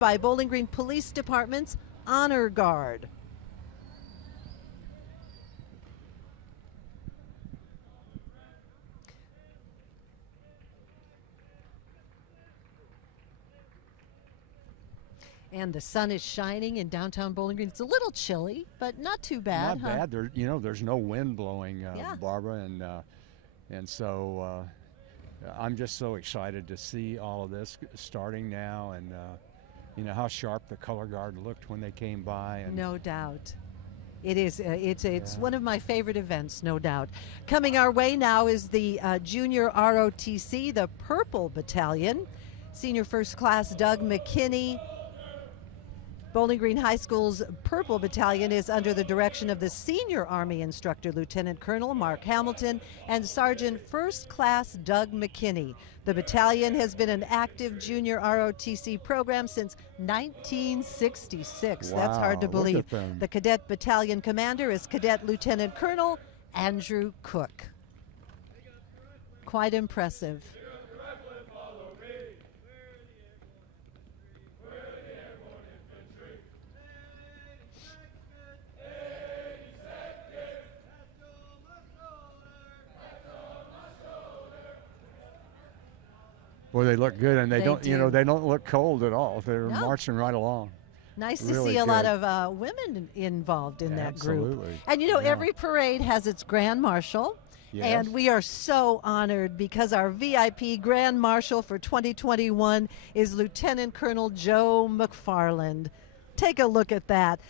by Bowling Green Police Department's Honor Guard. And the sun is shining in downtown Bowling Green. It's a little chilly, but not too bad. Not bad. There's no wind blowing, Barbara, and so I'm just so excited to see all of this starting now, and how sharp the color guard looked when they came by. And no doubt. It is. It's one of my favorite events, no doubt. Coming our way now is the Junior ROTC, the Purple Battalion. Senior First Class Doug McKinney. Bowling Green High School's Purple Battalion is under the direction of the Senior Army Instructor, Lieutenant Colonel Mark Hamilton, and Sergeant First Class Doug McKinney. The battalion has been an active junior ROTC program since 1966. Wow, that's hard to believe. Look at them. The Cadet Battalion Commander is Cadet Lieutenant Colonel Andrew Cook. Quite impressive. Well, they look good, and they don't look cold at all. They're No. marching right along. Nice Really to see a lot good. of women involved in that group. Absolutely. And every parade has its Grand Marshal. Yes. And we are so honored because our VIP Grand Marshal for 2021 is Lieutenant Colonel Joe McFarland. Take a look at that.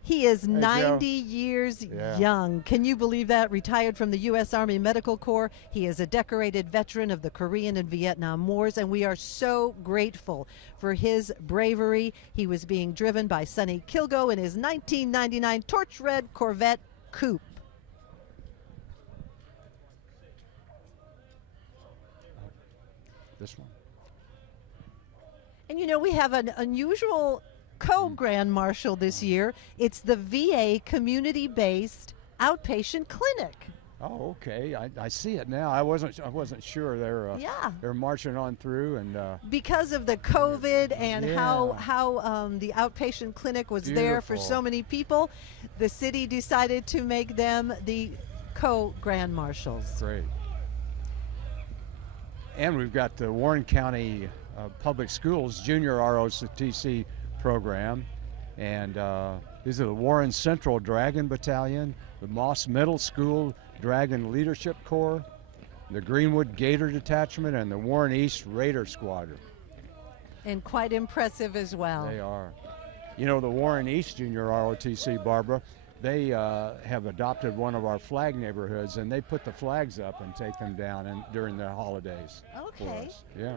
He is 90 years young. Can you believe that? Retired from the U.S. Army Medical Corps. He is a decorated veteran of the Korean and Vietnam Wars, and we are so grateful for his bravery. He was being driven by Sonny Kilgo in his 1999 torch red Corvette Coupe. This one. And we have an unusual co-Grand Marshal this year. It's the VA community-based outpatient clinic. Oh, okay. I see it now. I wasn't sure. They're marching on through, and because of the COVID and how the outpatient clinic was there for so many people, the city decided to make them the co-Grand Marshals. Great. And we've got the Warren County Public Schools Junior ROTC program, and these are the Warren Central Dragon Battalion, the Moss Middle School Dragon Leadership Corps, the Greenwood Gator Detachment, and the Warren East Raider Squadron. And quite impressive as well. They are. The Warren East Junior ROTC, Barbara, they have adopted one of our flag neighborhoods, and they put the flags up and take them down during the holidays. Okay. For us. Yeah.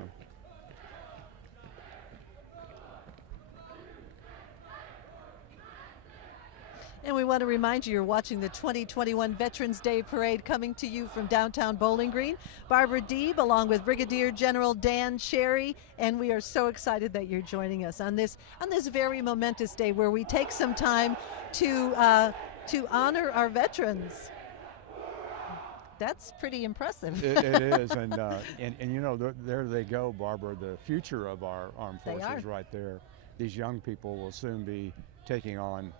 And we want to remind you, you're watching the 2021 Veterans Day Parade coming to you from downtown Bowling Green. Barbara Deeb, along with Brigadier General Dan Cherry, and we are so excited that you're joining us on this very momentous day where we take some time to honor our veterans. That's pretty impressive. It is, and there they go, Barbara. The future of our armed forces, right there. These young people will soon be taking on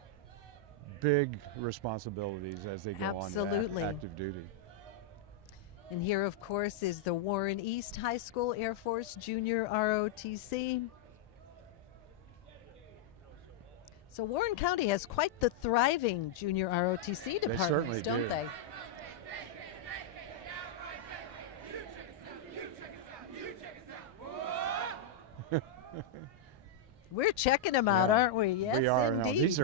big responsibilities as they go on to active duty. And here, of course, is the Warren East High School Air Force Junior ROTC. So Warren County has quite the thriving junior ROTC departments, don't they? We're checking them out, aren't we? Yes, we are. indeed.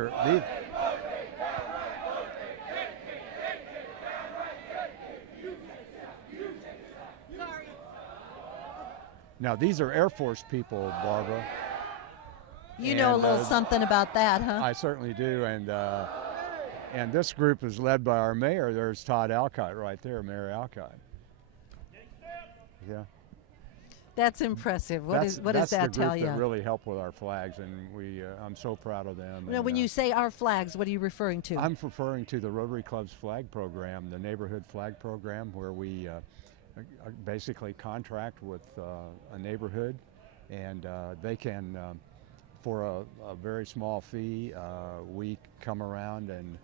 Now, these are Air Force people, Barbara. You know a little something about that, huh? I certainly do, and this group is led by our mayor. There's Todd Alcott right there, Mayor Alcott. Yeah. That's impressive. What does that tell you? That's the group that really help with our flags, and I'm so proud of them. Now, when you say our flags, what are you referring to? I'm referring to the Rotary Club's flag program, the neighborhood flag program, where we basically contract with a neighborhood, and they can for a very small fee, we come around and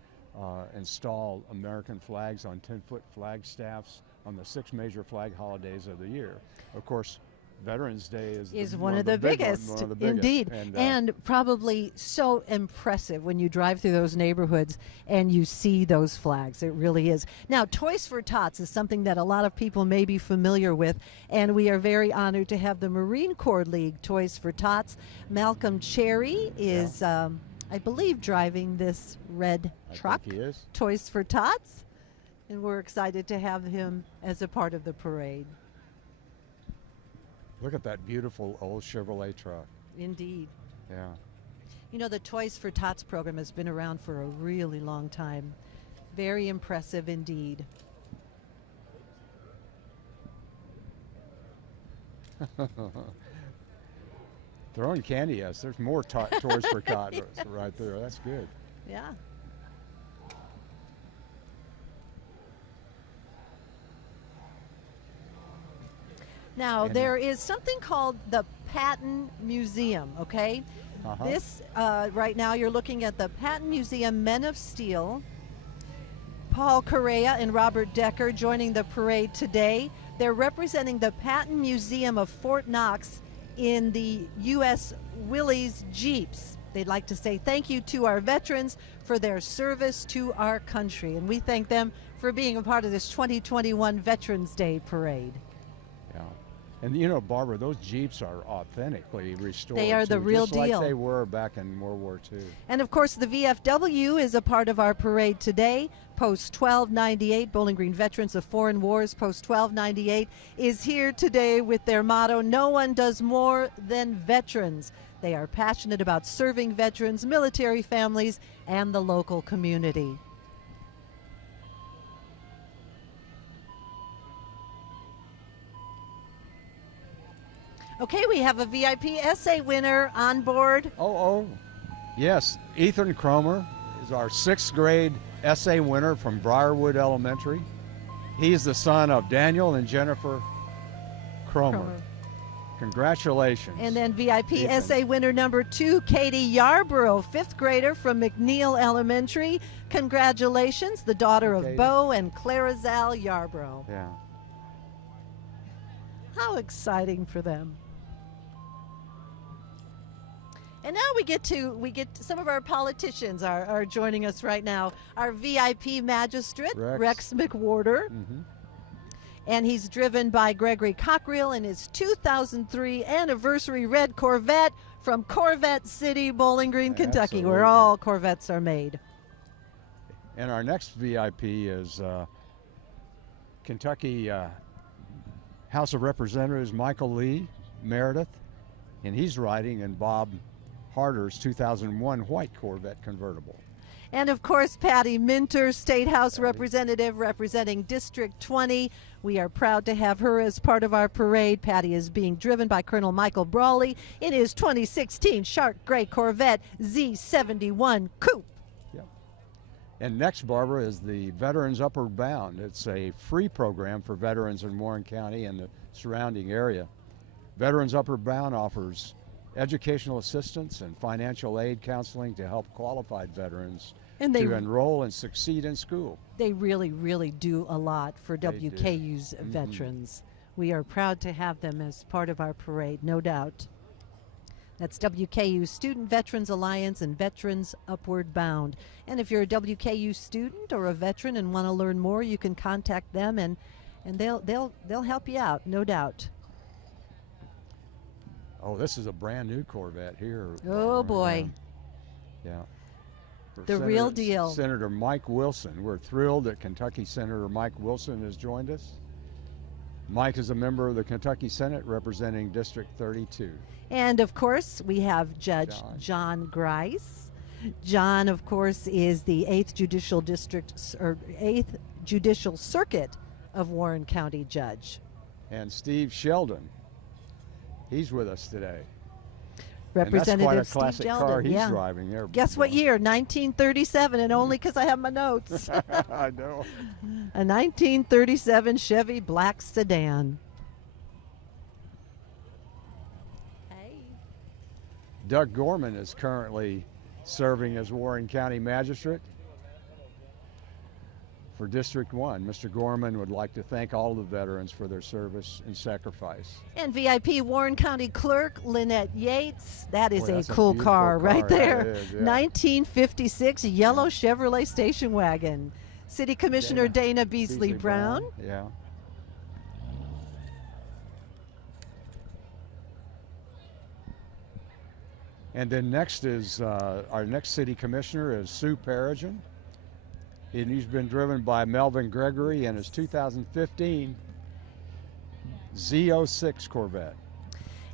install American flags on 10-foot flag staffs on the 6 major flag holidays of the year. Of course, Veterans Day is one of the biggest, indeed, and probably so impressive when you drive through those neighborhoods and you see those flags. It really is. Now, Toys for Tots is something that a lot of people may be familiar with, and we are very honored to have the Marine Corps League Toys for Tots. Malcolm Cherry is, I believe, driving this red truck, I think he is. Toys for Tots, and we're excited to have him as a part of the parade. Look at that beautiful old Chevrolet truck. Indeed. Yeah. You know, the Toys for Tots program has been around for a really long time. Very impressive indeed. Throwing candy at us. There's more Toys for Tots right there. That's good. Yeah. Now, there is something called the Patton Museum, okay? This, right now, you're looking at the Patton Museum Men of Steel. Paul Correa and Robert Decker joining the parade today. They're representing the Patton Museum of Fort Knox in the U.S. Willys Jeeps. They'd like to say thank you to our veterans for their service to our country, and we thank them for being a part of this 2021 Veterans Day parade. Yeah. And you know, Barbara, those Jeeps are authentically restored. They are the real just deal. Like they were back in World War II. And of course, the VFW is a part of our parade today. Post 1298, Bowling Green Veterans of Foreign Wars, Post 1298, is here today with their motto, "No one does more than veterans." They are passionate about serving veterans, military families, and the local community. Okay, we have a VIP essay winner on board. Yes, Ethan Cromer is our 6th grade essay winner from Briarwood Elementary. He's the son of Daniel and Jennifer Cromer. Congratulations. And then VIP Ethan. essay winner number 2, Katie Yarborough, 5th grader from McNeil Elementary. Congratulations, the daughter of Katie. Bo and Clara Zal Yarborough. Yeah. How exciting for them. And now we get to some of our politicians are joining us right now. Our VIP magistrate, Rex McWhorter. And he's driven by Gregory Cockrill in his 2003 anniversary red Corvette from Corvette City, Bowling Green, Kentucky, Absolutely. where all Corvettes are made. And our next VIP is Kentucky House of Representatives Michael Lee Meredith, and he's riding in Bob Harder's 2001 white Corvette convertible. And of course, Patty Minter, State House Representative representing District 20. We are proud to have her as part of our parade. Patty is being driven by Colonel Michael Brawley in his 2016 Shark Gray Corvette Z71 Coupe. Yep. And next, Barbara, is the Veterans Upward Bound. It's a free program for veterans in Warren County and the surrounding area. Veterans Upward Bound offers educational assistance and financial aid counseling to help qualified veterans to enroll and succeed in school. They really, really do a lot for WKU's veterans. We are proud to have them as part of our parade, no doubt. That's WKU Student Veterans Alliance and Veterans Upward Bound. And if you're a WKU student or a veteran and want to learn more, you can contact them and they'll help you out, no doubt. Oh, this is a brand new Corvette here. Oh, boy. Yeah. The real deal. Senator Mike Wilson. We're thrilled that Kentucky Senator Mike Wilson has joined us. Mike is a member of the Kentucky Senate representing District 32. And of course, we have Judge John Grice. John, of course, is the 8th Judicial Circuit of Warren County Judge. And Steve Sheldon. He's with us today. Representative and that's Steve quite a classic Sheldon. car he's driving there. Guess what year? 1937, and only because I have my notes. I know. A 1937 Chevy black sedan. Hey. Doug Gorman is currently serving as Warren County Magistrate for District 1. Mr. Gorman would like to thank all the veterans for their service and sacrifice. And VIP Warren County Clerk Lynette Yates. That is Boy, a that's cool beautiful car right there. Yeah, it is, yeah. 1956 yellow Chevrolet station wagon. City Commissioner Dana Beasley Brown. Yeah. And then next is our next city commissioner is Sue Perigin. And he's been driven by Melvin Gregory in his 2015 Z06 Corvette.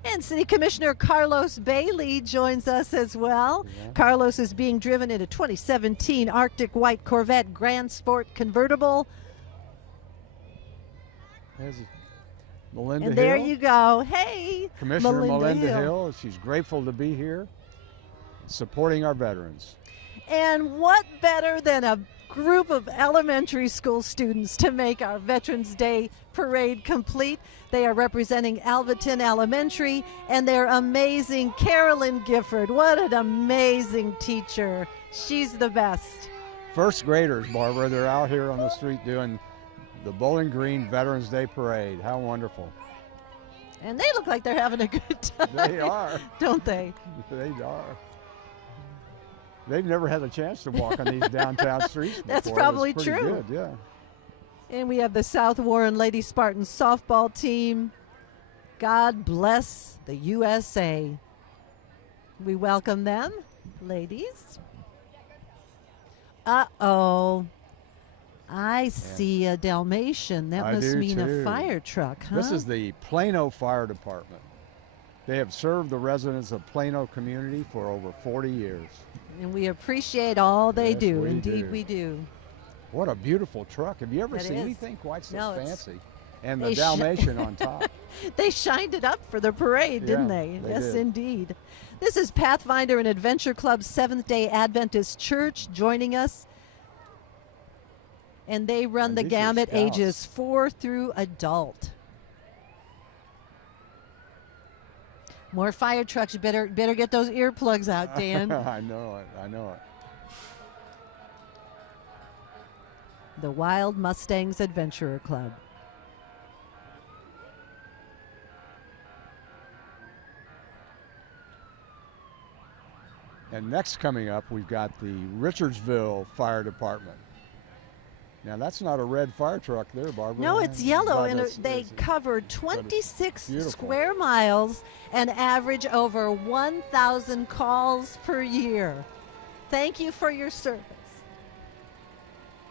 And City Commissioner Carlos Bailey joins us as well. Yeah. Carlos is being driven in a 2017 Arctic White Corvette Grand Sport convertible. There's Melinda And Hill. there you go. Hey, Commissioner Melinda Hill. She's grateful to be here, supporting our veterans. And what better than a group of elementary school students to make our Veterans Day parade complete? They are representing Alvaton Elementary, and they're amazing. Carolyn Gifford, what an amazing teacher. She's the best. First graders, Barbara, they're out here on the street doing the Bowling Green Veterans Day Parade. How wonderful. And they look like they're having a good time. They are. Don't they? They are. They've never had a chance to walk on these downtown streets before. That's It was probably pretty true. Good, yeah. And we have the South Warren Lady Spartans softball team. God bless the USA. We welcome them, ladies. Uh-oh. I see a Dalmatian. That I must do mean too. a fire truck, huh? This is the Plano Fire Department. They have served the residents of Plano community for over 40 years. And we appreciate all they Yes, do. we Indeed, do. we do. What a beautiful truck. Have you ever That seen is. anything quite so No, it's- fancy? And they the Dalmatian on top. They shined it up for the parade, didn't Yeah, they? they Yes, did. indeed. This is Pathfinder and Adventure Club Seventh-day Adventist Church joining us. And they run And the these are gamut, scouts. ages 4 through adult. More fire trucks. You better get those earplugs out, Dan. I know it. I know it. The Wild Mustangs Adventurer Club. And next coming up, we've got the Richardsville Fire Department. Now, that's not a red fire truck there, Barbara. No, it's yellow, But and it's- they it's- cover 26 beautiful. square miles and average over 1,000 calls per year. Thank you for your service.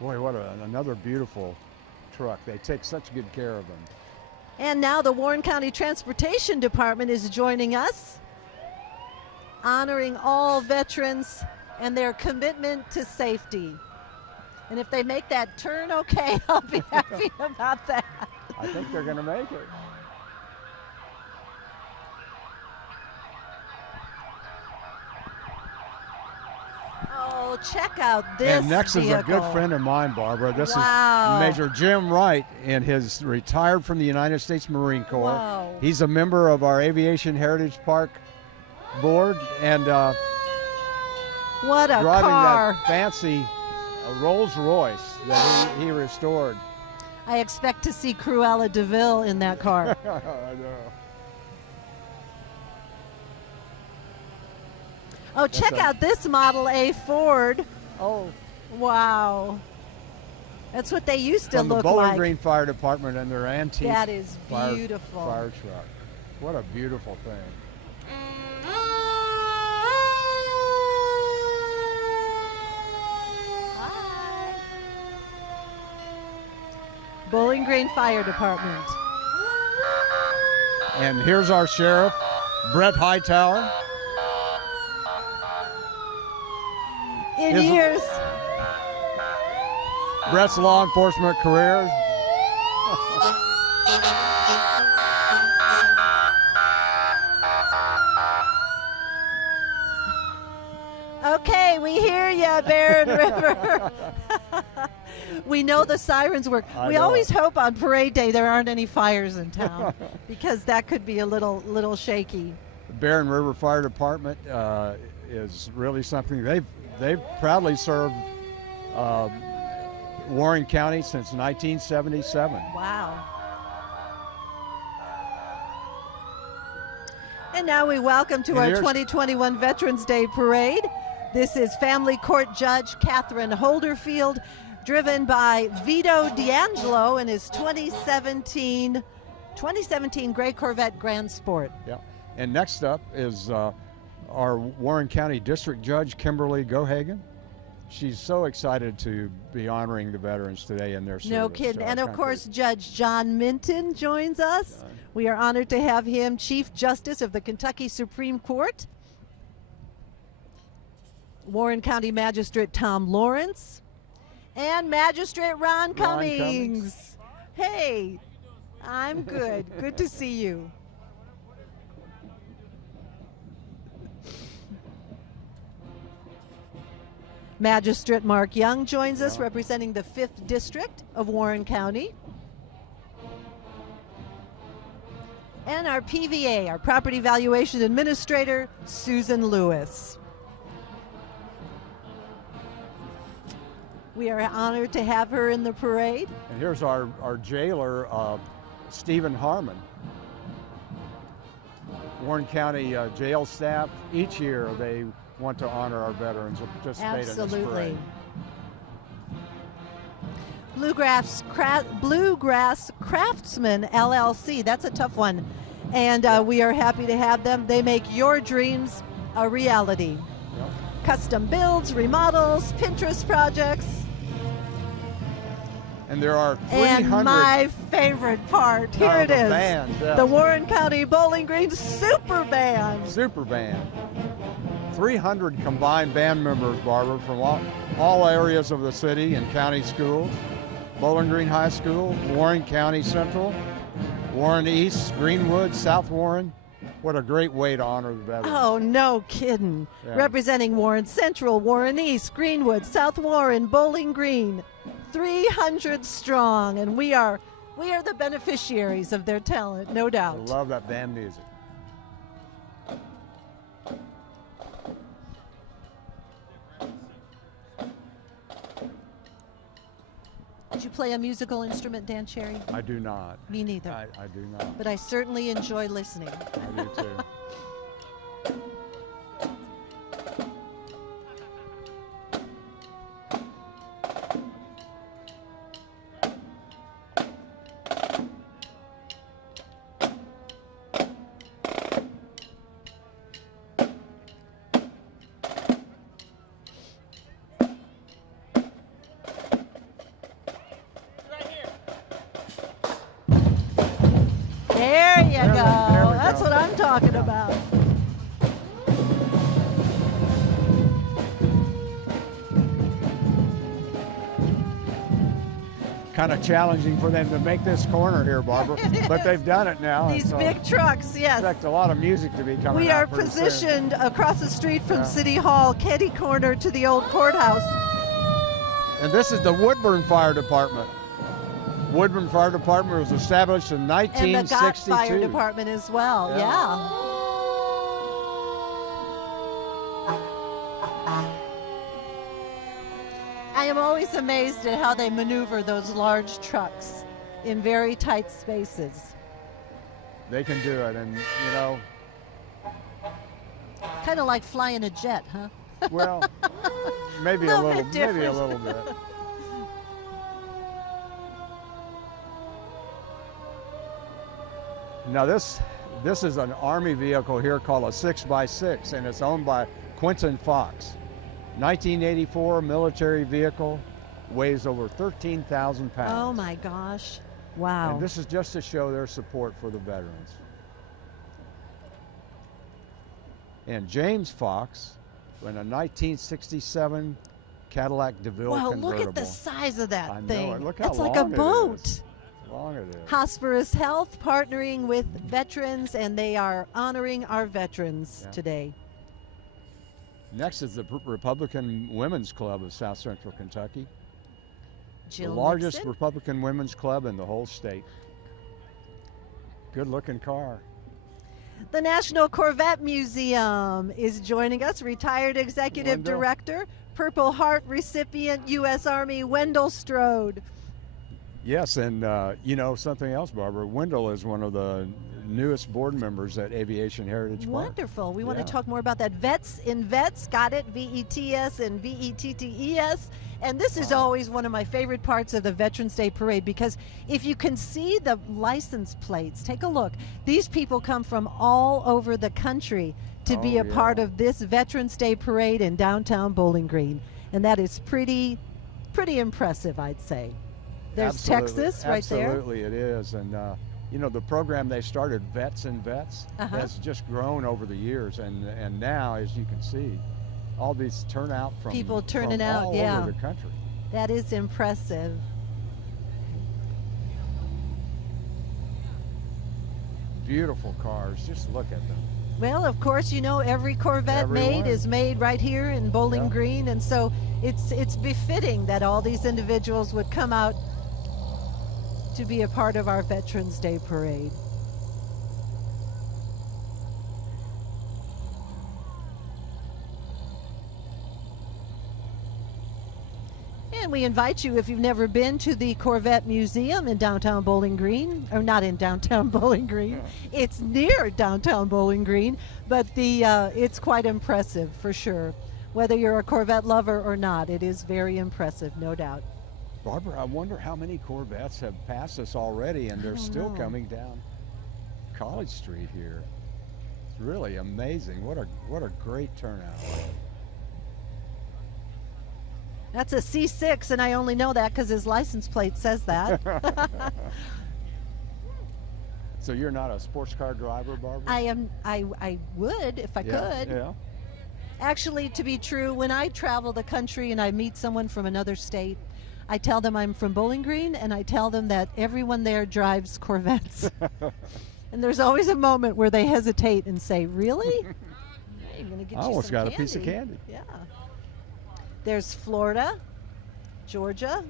Boy, what another beautiful truck. They take such good care of them. And now the Warren County Transportation Department is joining us, honoring all veterans and their commitment to safety. And if they make that turn okay, I'll be happy about that. I think they're going to make it. Oh, check out this And next is a good vehicle. friend of mine, Barbara. This Wow. is Major Jim Wright, and he's retired from the United States Marine Corps. Wow. He's a member of our Aviation Heritage Park board, and What a driving car. that fancy Rolls Royce that he restored. I expect to see Cruella DeVille in that car. I know. Oh, check out this Model A Ford. Oh, Wow. That's what they used to from the look Bowling like. Green Fire Department and their antique That is fire beautiful. truck. What a beautiful thing. Hi. Bowling Green Fire Department. And here's our sheriff, Brett Hightower. In Isn't- years. Brett's law enforcement career. Okay, we hear you, Barron River. We know the sirens work. I We know. always hope on parade day there aren't any fires in town because that could be a little shaky. The Barren River Fire Department is really something. They've proudly served Warren County since 1977. Wow. And now we welcome to our 2021 Veterans Day Parade. This is Family Court Judge Catherine Holderfield, driven by Vito D'Angelo in his 2017 Gray Corvette Grand Sport. Yeah. And next up is our Warren County District Judge Kimberly Gohagen. She's so excited to be honoring the veterans today in their service. No kidding. And of course, Judge John Minton joins us. We are honored to have him Chief Justice of the Kentucky Supreme Court. Warren County Magistrate Tom Lawrence. And Magistrate Ron Cummings. Hey, I'm good. Good to see you. Magistrate Mark Young joins us, representing the 5th District of Warren County. And our PVA, our Property Valuation Administrator, Susan Lewis. We are honored to have her in the parade. And here's our jailer, Stephen Harmon. Warren County jail staff, each year they want to honor our veterans who participate in this parade. Bluegrass Craftsman LLC, that's a tough one. And we are happy to have them. They make your dreams a reality. Yep. Custom builds, remodels, Pinterest projects. And there are 300. And my favorite part, here it is. Band, yes. The Warren County Bowling Green Super Band. Super Band. 300 combined band members, Barbara, from all areas of the city and county schools. Bowling Green High School, Warren County Central, Warren East, Greenwood, South Warren. What a great way to honor the veterans. Oh, no kidding. Yeah. Representing Warren Central, Warren East, Greenwood, South Warren, Bowling Green. 300 strong, and we are the beneficiaries of their talent, no doubt. I love that band music. Did you play a musical instrument, Dan Cherry? I do not. Me neither. I do not. But I certainly enjoy listening. I do too. There you go. That's what I'm talking about. Kind of challenging for them to make this corner here, Barbara, but they've done it now. These big trucks, yes. Expect a lot of music to be coming We out are pretty soon. positioned across the street from City Hall, Ketty Corner to the old courthouse. And this is the Woodburn Fire Department. Woodburn Fire Department was established in 1962. And the Gott Fire Department as well, yeah. I am always amazed at how they maneuver those large trucks in very tight spaces. They can do it, and you know. Kind of like flying a jet, huh? Well, maybe a little bit. Now this is an Army vehicle here called a 6x6, and it's owned by Quentin Fox. 1984 military vehicle, weighs over 13,000 pounds. Oh my gosh, wow. And this is just to show their support for the veterans. And James Fox, in a 1967 Cadillac DeVille convertible. Well, look at the size of that thing. I know. Look how it's long like a it boat. is. Long it is. Hospice Health partnering with veterans, and they are honoring our veterans today. Next is the Republican Women's Club of South Central Kentucky. Jill the largest Nixon. Republican women's club in the whole state. Good looking car. The National Corvette Museum is joining us. Retired Executive Wendell. Director, Purple Heart recipient, U.S. Army, Wendell Strode. Yes, and you know something else, Barbara. Wendell is one of the newest board members at Aviation Heritage Park. Wonderful. We want Yeah. to talk more about that. Vets in Vets, got it, VETS and VETTES. And this is Wow. always one of my favorite parts of the Veterans Day Parade, because if you can see the license plates, take a look. These people come from all over the country to be Oh, a part yeah. of this Veterans Day Parade in downtown Bowling Green. And that is pretty impressive, I'd say. There's Absolutely. Texas right there. Absolutely, it is. And you know, the program they started, Vets in Vets, has just grown over the years. And now, as you can see, all these turnout from People turning from out, all yeah. over the country. That is impressive. Beautiful cars. Just look at them. Well, of course, you know every Corvette Every made one. is made right here in Bowling Yeah. Green, and so it's befitting that all these individuals would come out to be a part of our Veterans Day Parade. And we invite you, if you've never been to the Corvette Museum in downtown Bowling Green, or not in downtown Bowling Green, it's near downtown Bowling Green, but it's quite impressive for sure. Whether you're a Corvette lover or not, it is very impressive, no doubt. Barbara, I wonder how many Corvettes have passed us already, and they're don't still know. coming down College Street here. It's really amazing. What a great turnout. That's a C6, and I only know that because his license plate says that. So you're not a sports car driver, Barbara? I would if I could. Yeah. Actually, to be true, when I travel the country and I meet someone from another state, I tell them I'm from Bowling Green, and I tell them that everyone there drives Corvettes. And there's always a moment where they hesitate and say, "Really? I'm going to get I you almost some got candy." a piece of candy. Yeah. There's Florida, Georgia.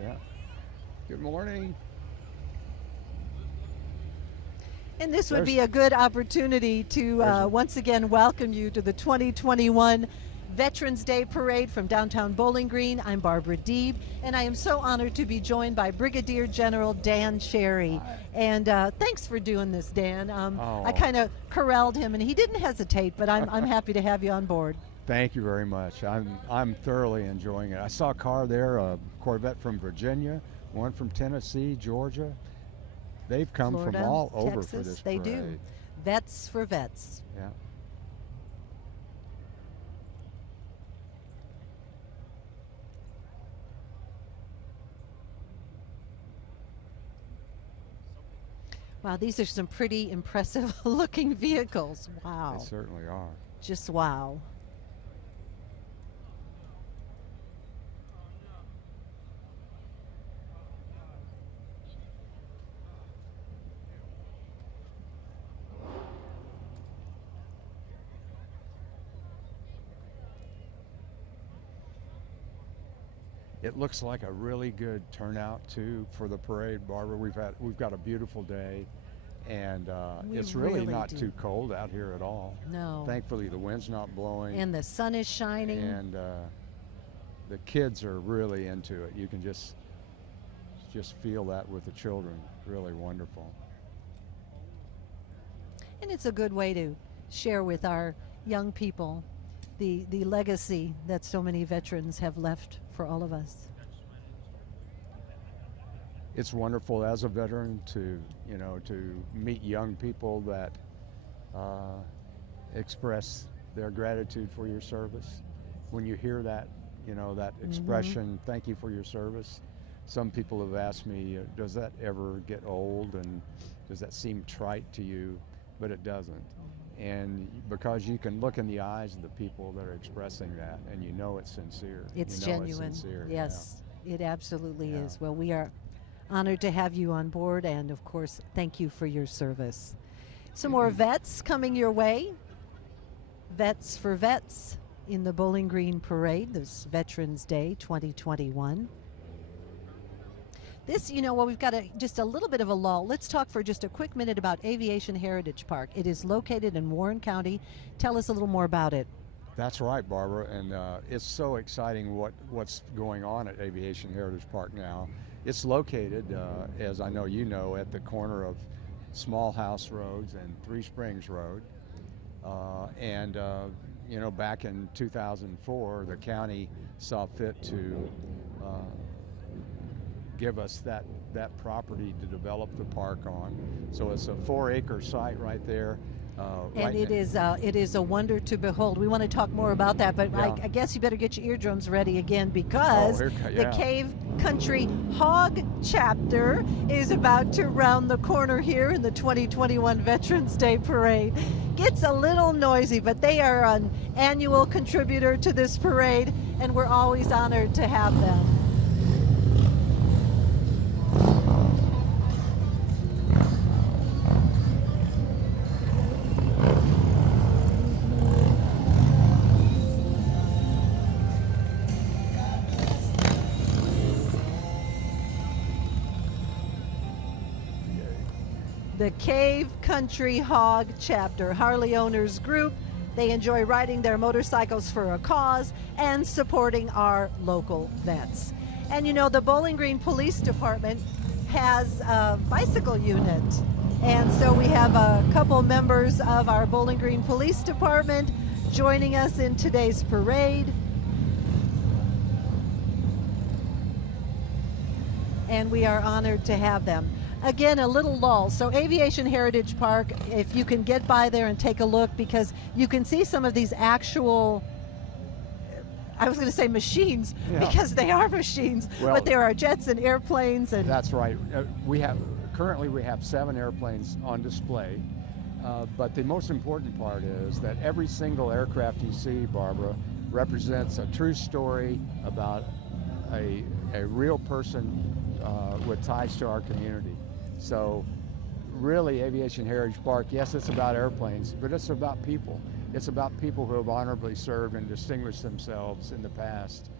Yeah. Good morning. And this would There's- be a good opportunity to There's- once again welcome you to the 2021 Veterans Day Parade from downtown Bowling Green. I'm Barbara Deeb, and I am so honored to be joined by Brigadier General Dan Cherry. And thanks for doing this, Dan. Oh. I kind of corralled him, and he didn't hesitate, but I'm happy to have you on board. Thank you very much. I'm thoroughly enjoying it. I saw a car there, a Corvette from Virginia, one from Tennessee, Georgia. They've come Florida, from all over Texas, for this they parade. do. Vets for Vets. Yeah. Wow, these are some pretty impressive looking vehicles. Wow. They certainly are. Just wow. It looks like a really good turnout too for the parade, Barbara. We've got a beautiful day, and We it's really really not do. too cold out here at all. No. Thankfully, the wind's not blowing, And the sun is shining. and the kids are really into it. You can just feel that with the children. Really wonderful. And it's a good way to share with our young people the legacy that so many veterans have left for all of us. It's wonderful as a veteran to meet young people that express their gratitude for your service. When you hear that, that expression, "Thank you for your service." Some people have asked me, does that ever get old, and does that seem trite to you? But it doesn't. And because you can look in the eyes of the people that are expressing that, and you know it's sincere. It's You know genuine. It's sincere. Yeah. Yes, it absolutely Yeah. is. Well, we are honored to have you on board, and of course, thank you for your service. Some more vets coming your way. Vets for Vets in the Bowling Green Parade, this Veterans Day 2021. This, well, we've got just a little bit of a lull. Let's talk for just a quick minute about Aviation Heritage Park. It is located in Warren County. Tell us a little more about it. That's right, Barbara, and it's so exciting what's going on at Aviation Heritage Park now. It's located, as I know you know, at the corner of Small House Roads and Three Springs Road. Back in 2004, the county saw fit to give us that property to develop the park on. So it's a 4-acre site right there. And it is a wonder to behold. We want to talk more about that, but yeah. I guess you better get your eardrums ready again, because the Cave Country Hog chapter is about to round the corner here in the 2021 Veterans Day Parade. Gets a little noisy, but they are an annual contributor to this parade, and we're always honored to have them. The Cave Country Hog chapter, Harley owners group. They enjoy riding their motorcycles for a cause and supporting our local vets. And the Bowling Green Police Department has a bicycle unit. And so we have a couple members of our Bowling Green Police Department joining us in today's parade. And we are honored to have them. Again, a little lull. So Aviation Heritage Park, if you can get by there and take a look, because you can see some of these actual, I was going to say machines, because they are machines, but there are jets and airplanes. And that's right. Currently we have 7 airplanes on display, but the most important part is that every single aircraft you see, Barbara, represents a true story about a real person with ties to our community. So really, Aviation Heritage Park, yes, it's about airplanes, but it's about people. It's about people who have honorably served and distinguished themselves in the past.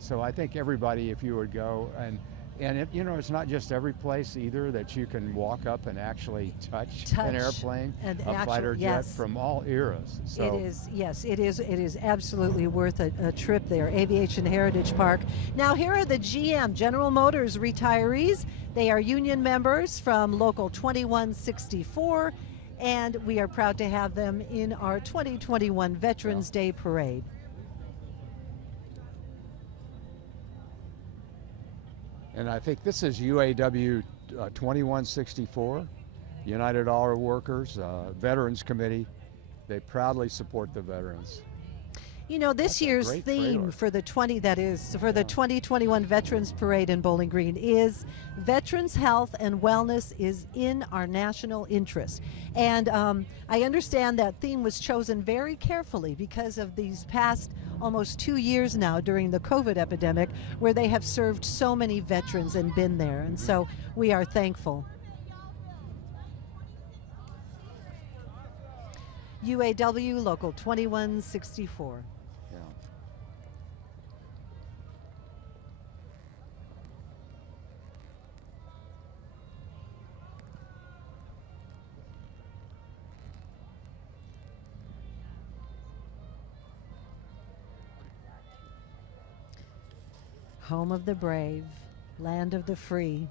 So I think everybody, if you would go, and it's not just every place either that you can walk up and actually touch an airplane, a fighter jet from all eras. So it is absolutely worth a trip there. Aviation Heritage Park. Now here are the GM, General Motors retirees. They are union members from Local 2164, and we are proud to have them in our 2021 Veterans Day Parade. And I think this is UAW 2164, United Auto Workers, Veterans Committee. They proudly support the veterans. This year's theme for the 2021 Veterans Parade in Bowling Green is Veterans Health and Wellness is in our national interest. And I understand that theme was chosen very carefully because of these past almost 2 years now during the COVID epidemic, where they have served so many veterans and been there. And so we are thankful. UAW Local 2164. Home of the brave, land of the free.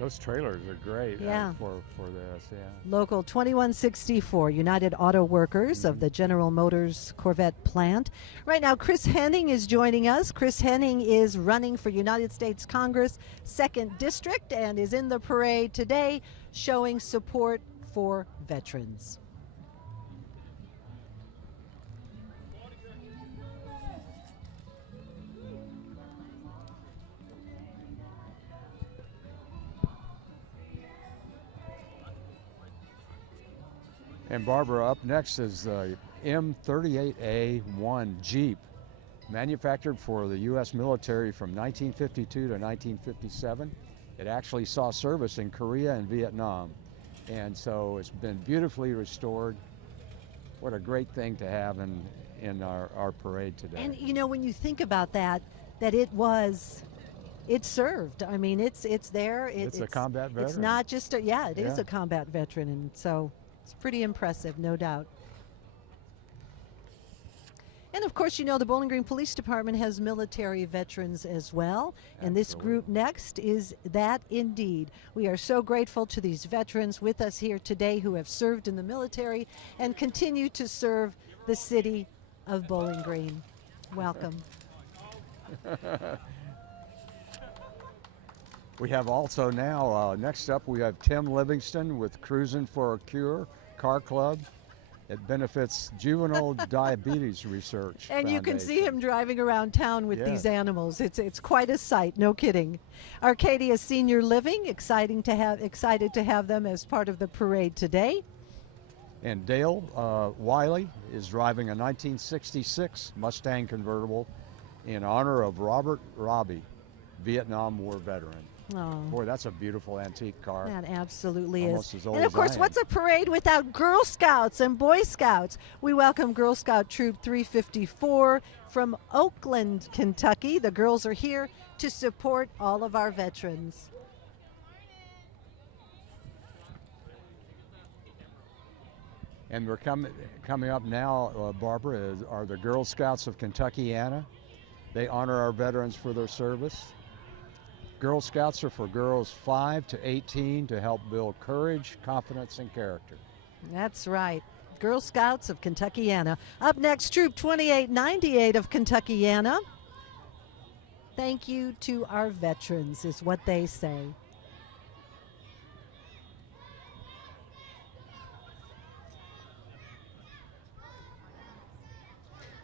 Those trailers are great for this, Local 2164, United Auto Workers of the General Motors Corvette plant. Right now, Chris Henning is joining us. Chris Henning is running for United States Congress, 2nd District, and is in the parade today showing support for veterans. And Barbara, up next is the M38A1 Jeep, manufactured for the U.S. military from 1952 to 1957. It actually saw service in Korea and Vietnam. And so it's been beautifully restored. What a great thing to have. in our parade today. And you know, when you think about that it served. I mean, it's there. It's a combat veteran. It's not just it is Yeah. a combat veteran, and so it's pretty impressive, no doubt. And of course, you know, the Bowling Green Police Department has military veterans as well. And this group next is that indeed. We are so grateful to these veterans with us here today who have served in the military and continue to serve the city of Bowling Green. Welcome. We have also now, next up, we have Tim Livingston with Cruisin' for a Cure Car Club. It benefits juvenile diabetes research. And you can see Foundation. him driving around town with Yes. these animals. It's quite a sight, no kidding. Arcadia Senior Living, excited to have them as part of the parade today. And Dale Wiley is driving a 1966 Mustang convertible in honor of Robert Robbie, Vietnam War veteran. Oh. Boy, that's a beautiful antique car. That absolutely Almost is. as old And of as course, I am. what's a parade without Girl Scouts and Boy Scouts? We welcome Girl Scout Troop 354 from Oakland, Kentucky. The girls are here to support all of our veterans. And we're coming up now, Barbara, are the Girl Scouts of Kentuckiana. They honor our veterans for their service. Girl Scouts are for girls 5 to 18 to help build courage, confidence, and character. That's right. Girl Scouts of Kentuckiana. Up next, Troop 2898 of Kentuckiana. Thank you to our veterans, is what they say.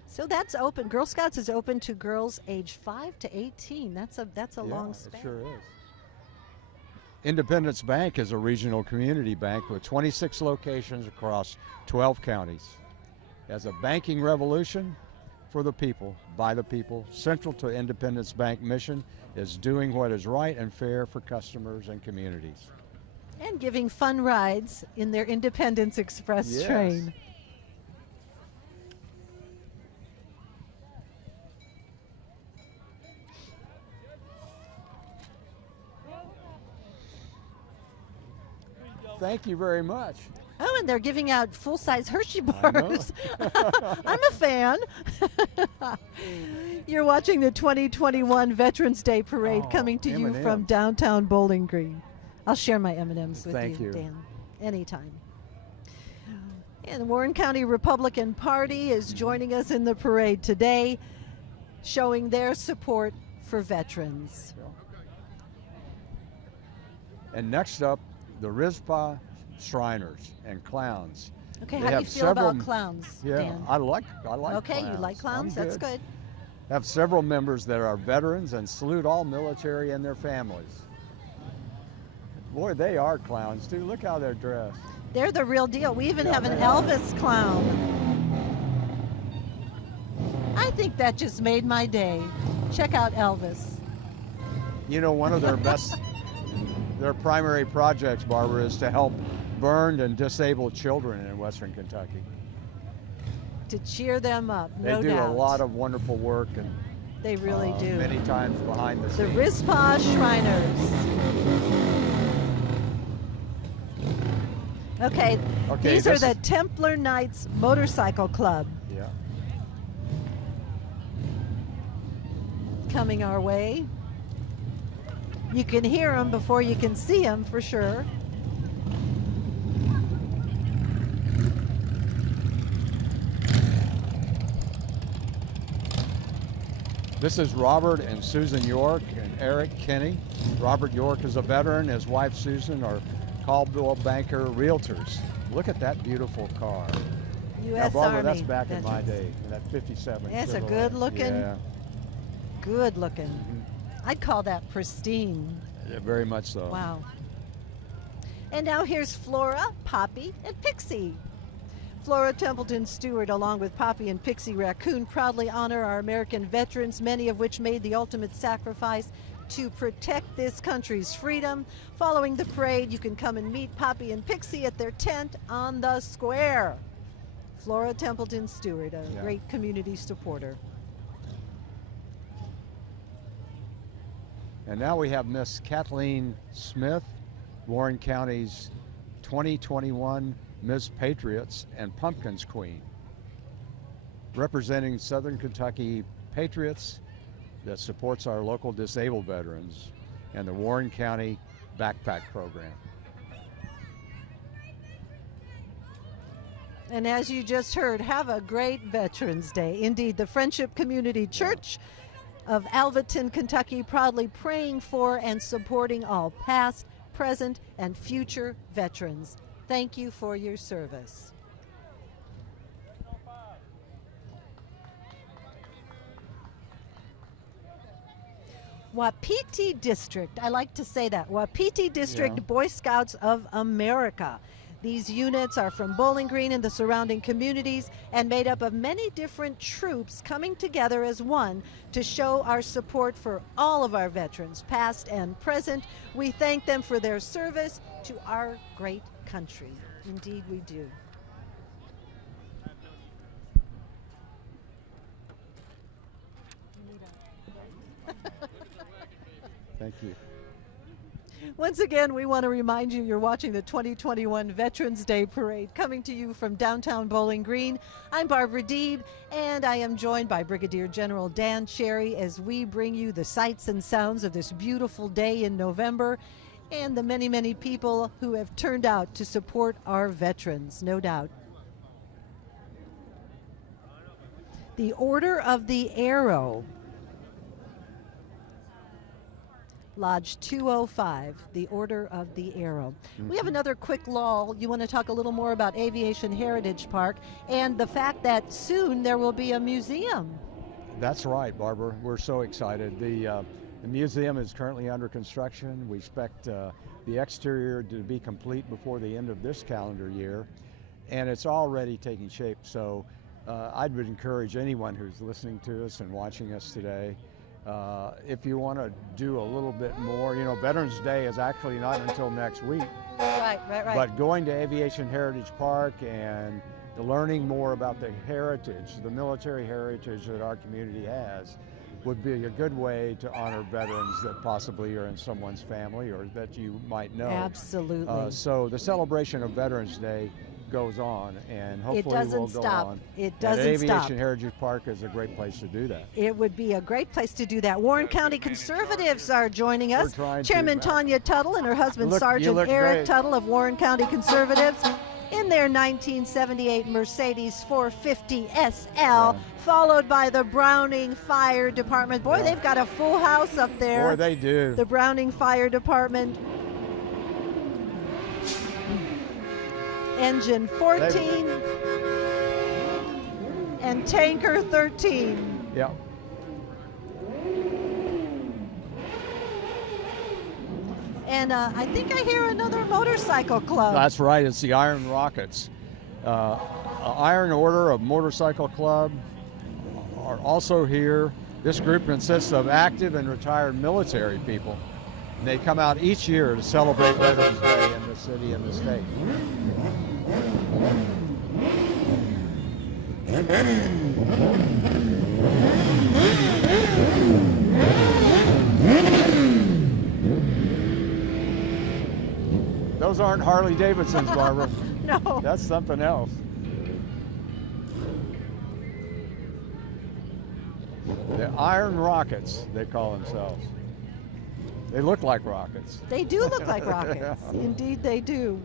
So that's open. Girl Scouts is open to girls age 5 to 18. That's a long span. It sure is. Independence Bank is a regional community bank with 26 locations across 12 counties. As a banking revolution for the people, by the people, central to Independence Bank mission is doing what is right and fair for customers and communities. And giving fun rides in their Independence Express Yes. train. Thank you very much. Oh, and they're giving out full-size Hershey I know. bars. I'm a fan. You're watching the 2021 Veterans Day Parade Oh, coming to you from M&Ms. downtown Bowling Green. I'll share my M&Ms with Thank you. Dan, anytime. And the Warren County Republican Party is joining us in the parade today, showing their support for veterans. And next up, the Rizpah Shriners and Clowns. Okay, They how do you have feel about several- clowns, Yeah, Dan? I like Okay, clowns. you like clowns? I'm That's good. Have several members that are veterans and salute all military and their families. Boy, they are clowns too. Look how they're dressed. They're the real deal. We even Yeah, have an they are. Elvis clown. I think that just made my day. Check out Elvis. You know, one of their their primary projects, Barbara, is to help burned and disabled children in Western Kentucky. To cheer them up, They no do doubt. a lot of wonderful work, and They really do. many times behind the The scenes. Rizpah Shriners. Okay, Okay, these are this the is- Templar Knights Motorcycle Club Yeah. coming our way. You can hear them before you can see them for sure. This is Robert and Susan York and Eric Kinney. Robert York is a veteran. His wife Susan are Caldwell Banker Realtors. Look at that beautiful car. Now, U.S. Barbara, Army. that's back in my veterans. day, in that 57. That's a Chevrolet. good-looking- Yeah, Good looking. I'd call that pristine. yeah, very much so. Wow. And now here's Flora, Poppy, and Pixie. Flora Templeton Stewart, along with Poppy and Pixie Raccoon, proudly honor our American veterans, many of which made the ultimate sacrifice to protect this country's freedom. Following the parade, you can come and meet Poppy and Pixie at their tent on the square. Flora Templeton Stewart, a great community supporter. And now we have Miss Kathleen Smith, Warren County's 2021 Miss Patriots and Pumpkins Queen, representing Southern Kentucky Patriots that supports our local disabled veterans and the Warren County Backpack Program. And as you just heard, have a great Veterans Day. Indeed, the Friendship Community Church of Alvaton, Kentucky, proudly praying for and supporting all past, present, and future veterans. Thank you for your service. Wapiti District, I like to say that, Wapiti District Boy Scouts of America. These units are from Bowling Green and the surrounding communities and made up of many different troops coming together as one to show our support for all of our veterans, past and present. We thank them for their service to our great country. Indeed we do. Thank you. Once again, we want to remind you you're watching the 2021 Veterans Day Parade coming to you from downtown Bowling Green. I'm Barbara Deeb, and I am joined by Brigadier General Dan Cherry as we bring you the sights and sounds of this beautiful day in November and the many, many people who have turned out to support our veterans, no doubt. The Order of the Arrow. Lodge 205, the Order of the Arrow. We have another quick lull. You want to talk a little more about Aviation Heritage Park and the fact that soon there will be a museum. That's right, Barbara. We're so excited. The museum is currently under construction. We expect the exterior to be complete before the end of this calendar year, and it's already taking shape. So I would encourage anyone who's listening to us and watching us today, if you want to do a little bit more, you know, Veterans Day is actually not until next week. Right. But going to Aviation Heritage Park and learning more about the heritage, the military heritage that our community has, would be a good way to honor veterans that possibly are in someone's family or that you might know. Absolutely. So the celebration of Veterans Day goes on, and hopefully it doesn't will go stop. on. It doesn't and stop. Aviation Heritage Park is a great place to do that. It would be a great place to do that. Warren County Conservatives are joining us. Chairman Tanya Tuttle and her husband Sergeant Eric great. Tuttle of Warren County Conservatives in their 1978 Mercedes 450 SL, followed by the Browning Fire Department. Boy, they've got a full house up there. Boy, they do. The Browning Fire Department. Engine 14 and Tanker 13. Yeah. And I think I hear another motorcycle club. That's right, it's the Iron Rockets. Iron Order of Motorcycle Club are also here. This group consists of active and retired military people. And they come out each year to celebrate Veterans Day in the city and the state. Those aren't Harley Davidsons, Barbara. No. That's something else. The Iron Rockets, they call themselves. They look like rockets. They do look like rockets. Indeed, they do.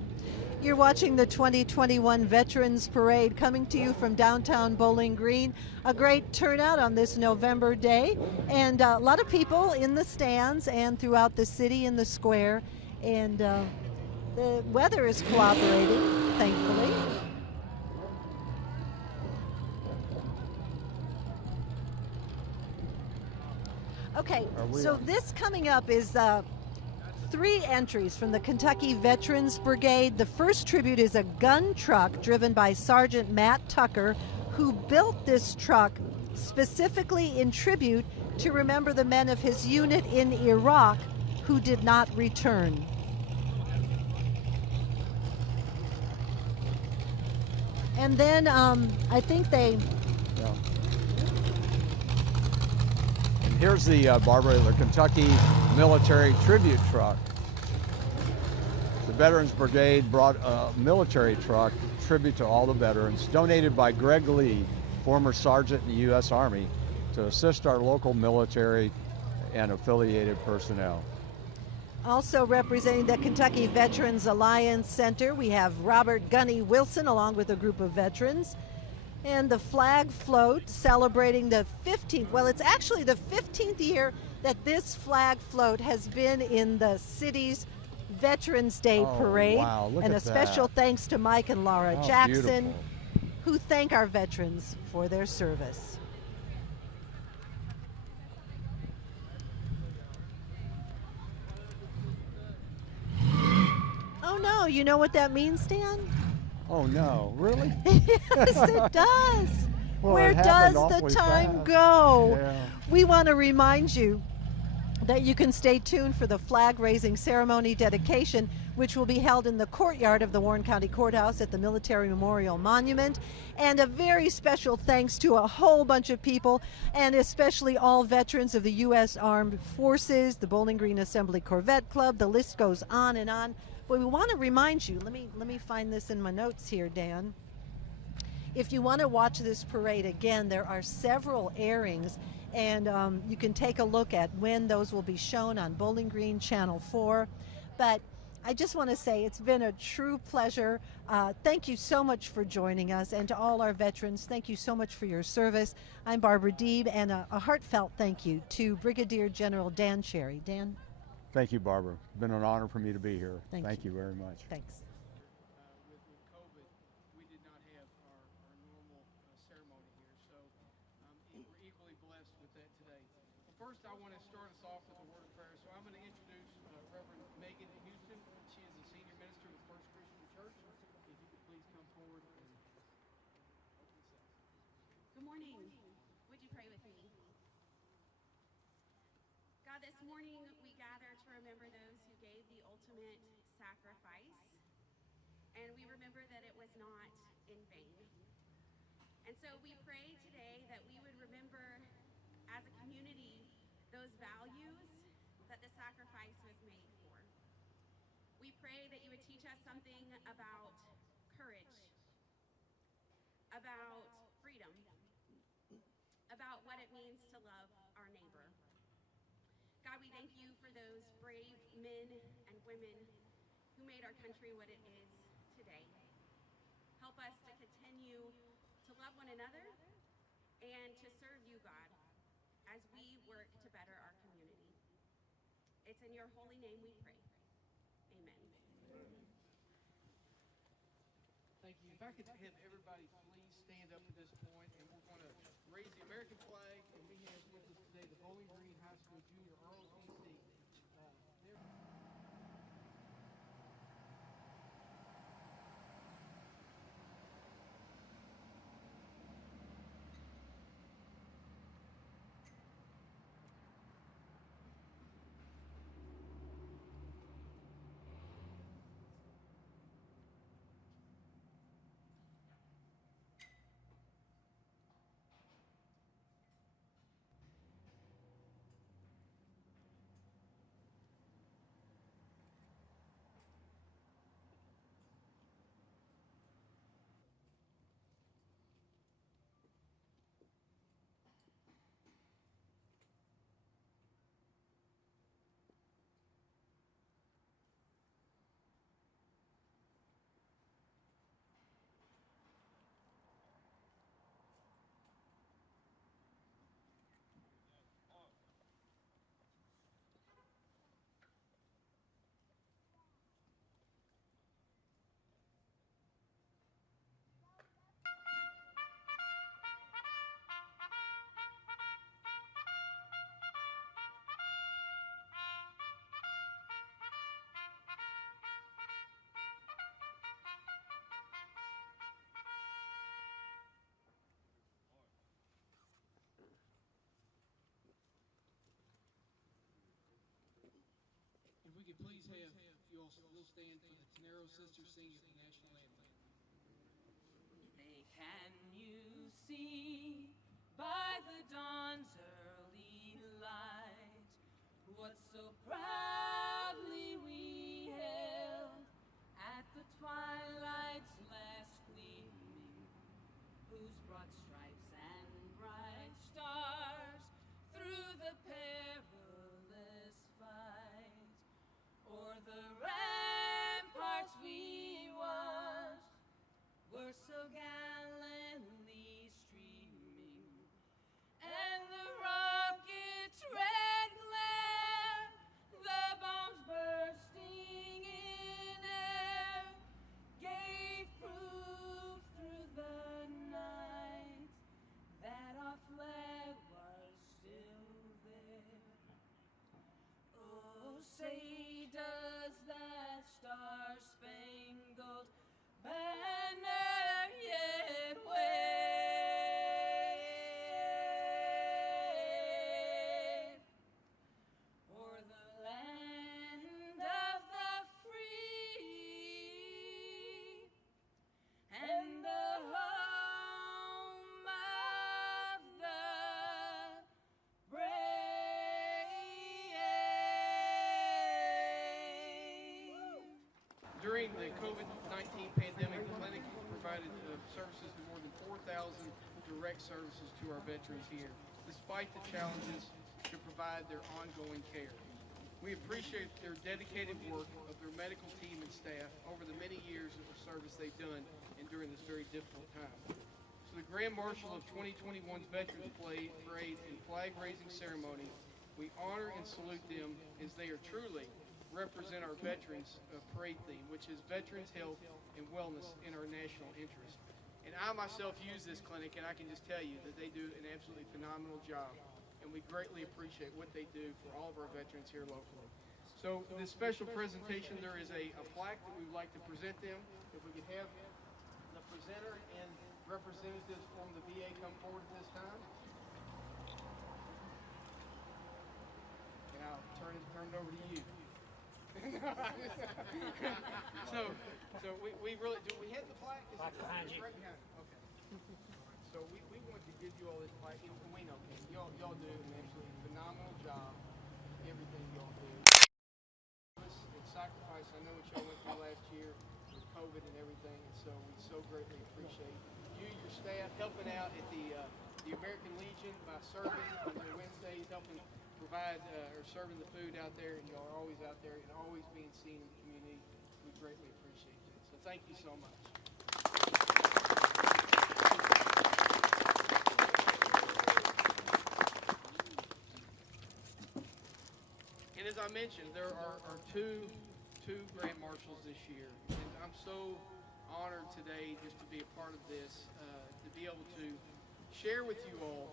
You're watching the 2021 Veterans Parade coming to you from downtown Bowling Green. A great turnout on this November day, and a lot of people in the stands and throughout the city in the square. And the weather is cooperating, thankfully. Okay, so this coming up is 3 entries from the Kentucky Veterans Brigade. The first tribute is a gun truck driven by Sergeant Matt Tucker, who built this truck specifically in tribute to remember the men of his unit in Iraq who did not return. And then I think they. Yeah. And here's the Barbara, the Kentucky Military Tribute Truck. The Veterans Brigade brought a military truck, tribute to all the veterans, donated by Greg Lee, former sergeant in the U.S. Army, to assist our local military and affiliated personnel. Also representing the Kentucky Veterans Alliance Center, we have Robert Gunny Wilson along with a group of veterans. And the flag float celebrating the 15th, well, it's actually the 15th year that this flag float has been in the city's Veterans Day parade. Wow, look and at a special that. thanks to Mike and Laura How Jackson, beautiful. who thank our veterans for their service. Oh no, you know what that means, Dan? Oh no, really? Yes, it does. Well, Where it does happened the awfully time fast. go? Yeah. We want to remind you that you can stay tuned for the flag raising ceremony dedication, which will be held in the courtyard of the Warren County Courthouse at the Military Memorial Monument. And a very special thanks to a whole bunch of people, and especially all veterans of the U.S. Armed Forces, the Bowling Green Assembly Corvette Club. The list goes on and on. But we want to remind you, let me find this in my notes here, Dan. If you want to watch this parade again, there are several airings, and you can take a look at when those will be shown on Bowling Green Channel 4. But I just want to say it's been a true pleasure. Thank you so much for joining us, and to all our veterans, thank you so much for your service. I'm Barbara Deeb, and a heartfelt thank you to Brigadier General Dan Cherry. Dan? Thank you, Barbara. It's been an honor for me to be here. Thank you very much. Thanks. With COVID, we did not have our normal ceremony here, so we're equally blessed with that today. Well, first, I want to start us off with a word of prayer, so I'm going to introduce Reverend Megan Houston. She is the senior minister with First Christian Church. If you could please come forward and open us up. Good morning. Would you pray with me? God, this morning we gather to remember those who gave the ultimate sacrifice, and we remember that it was not in vain. And so we pray today that we would remember as a community those values that the sacrifice was made for. We pray that you would teach us something about courage, about freedom, about what it means to love our neighbor. God, we thank you for those brave men and women who made our country what it is today. Help us to continue to love one another and to serve you, God, as we work to better our community. It's in your holy name we pray. Amen. Thank you. If I could have everybody please stand up at this point, and we're going to raise the American flag, and we have with us today the Bowling Green High School Junior ROTC. If we could please have you all still stand for the Tenero Sisters singing the national anthem. see by the dawn's early light what so proudly we hailed at the twilight's last gleaming, whose broad stripes and bright stars through the perilous fight o'er the ramparts we watched were so gallantly streaming, and the rocket's red glare, the bombs bursting in air, gave proof through the night that our flag was still there. Oh, say does that star-spangled banner yet wave o'er the land of the free and the home of the brave. During the COVID-19 pandemic, the clinic provided services to more than 4,000 direct services to our veterans here, despite the challenges to provide their ongoing care. We appreciate their dedicated work of their medical team and staff over the many years of service they've done and during this very difficult time. So the Grand Marshal of 2021's Veterans Parade and flag-raising ceremony, we honor and salute them as they are truly represent our veterans parade theme, which is veterans health and wellness in our national interest. And I myself use this clinic, and I can just tell you that they do an absolutely phenomenal job, and we greatly appreciate what they do for all of our veterans here locally. So in this special presentation, there is a plaque that we would like to present them. If we could have the presenter and representatives from the VA come forward at this time. And I'll turn it over to you. so we really do. We have the plaque. Is it behind you? Right behind. Okay. So we want to give you all this plaque, and we know y'all do an absolutely phenomenal job. Everything y'all do. It's sacrifice. I know what y'all went through last year with COVID and everything, and so we so greatly appreciate you, your staff, helping out at the American Legion by serving on their Wednesdays, helping provide or serving the food out there, and y'all are always out there and always being seen in the community. We greatly appreciate you. So thank you so much. And as I mentioned, there are two Grand Marshals this year, and I'm so honored today just to be a part of this, to be able to share with you all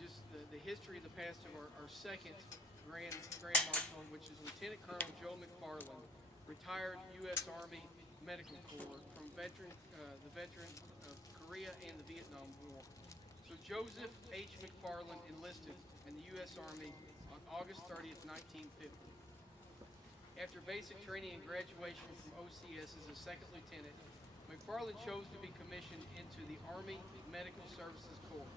just the history of the past of our second Grand Marshal, which is Lieutenant Colonel Joe McFarland, retired U.S. Army Medical Corps from the veteran of Korea and the Vietnam War. So Joseph H. McFarland enlisted in the U.S. Army on August 30th, 1950. After basic training and graduation from OCS as a second lieutenant, McFarland chose to be commissioned into the Army Medical Services Corps.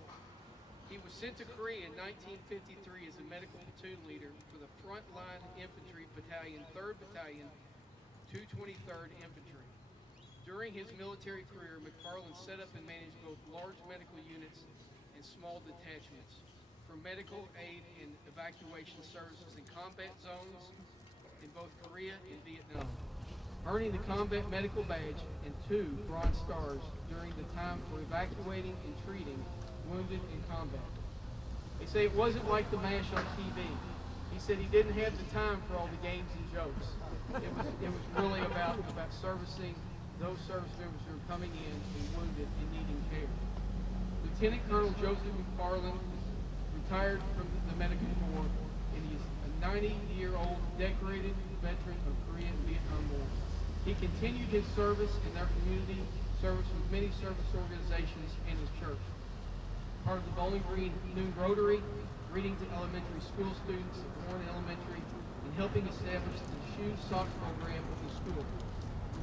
He was sent to Korea in 1953 as a medical platoon leader for the Frontline Infantry Battalion, 3rd Battalion, 223rd Infantry. During his military career, McFarland set up and managed both large medical units and small detachments for medical aid and evacuation services in combat zones in both Korea and Vietnam, earning the Combat Medical Badge and 2 Bronze Stars during the time for evacuating and treating wounded in combat. They say it wasn't like the MASH on TV. He said he didn't have the time for all the games and jokes. It was really about servicing those service members who are coming in and wounded and needing care. Lieutenant Colonel Joseph McFarland retired from the Medical Corps, and he is a 90-year-old decorated veteran of Korea and Vietnam War. He continued his service in their community service with many service organizations and his church. Part of the Bowling Green Noon Rotary, reading to elementary school students at Warren Elementary, and helping establish the Shoes Socks program at the school.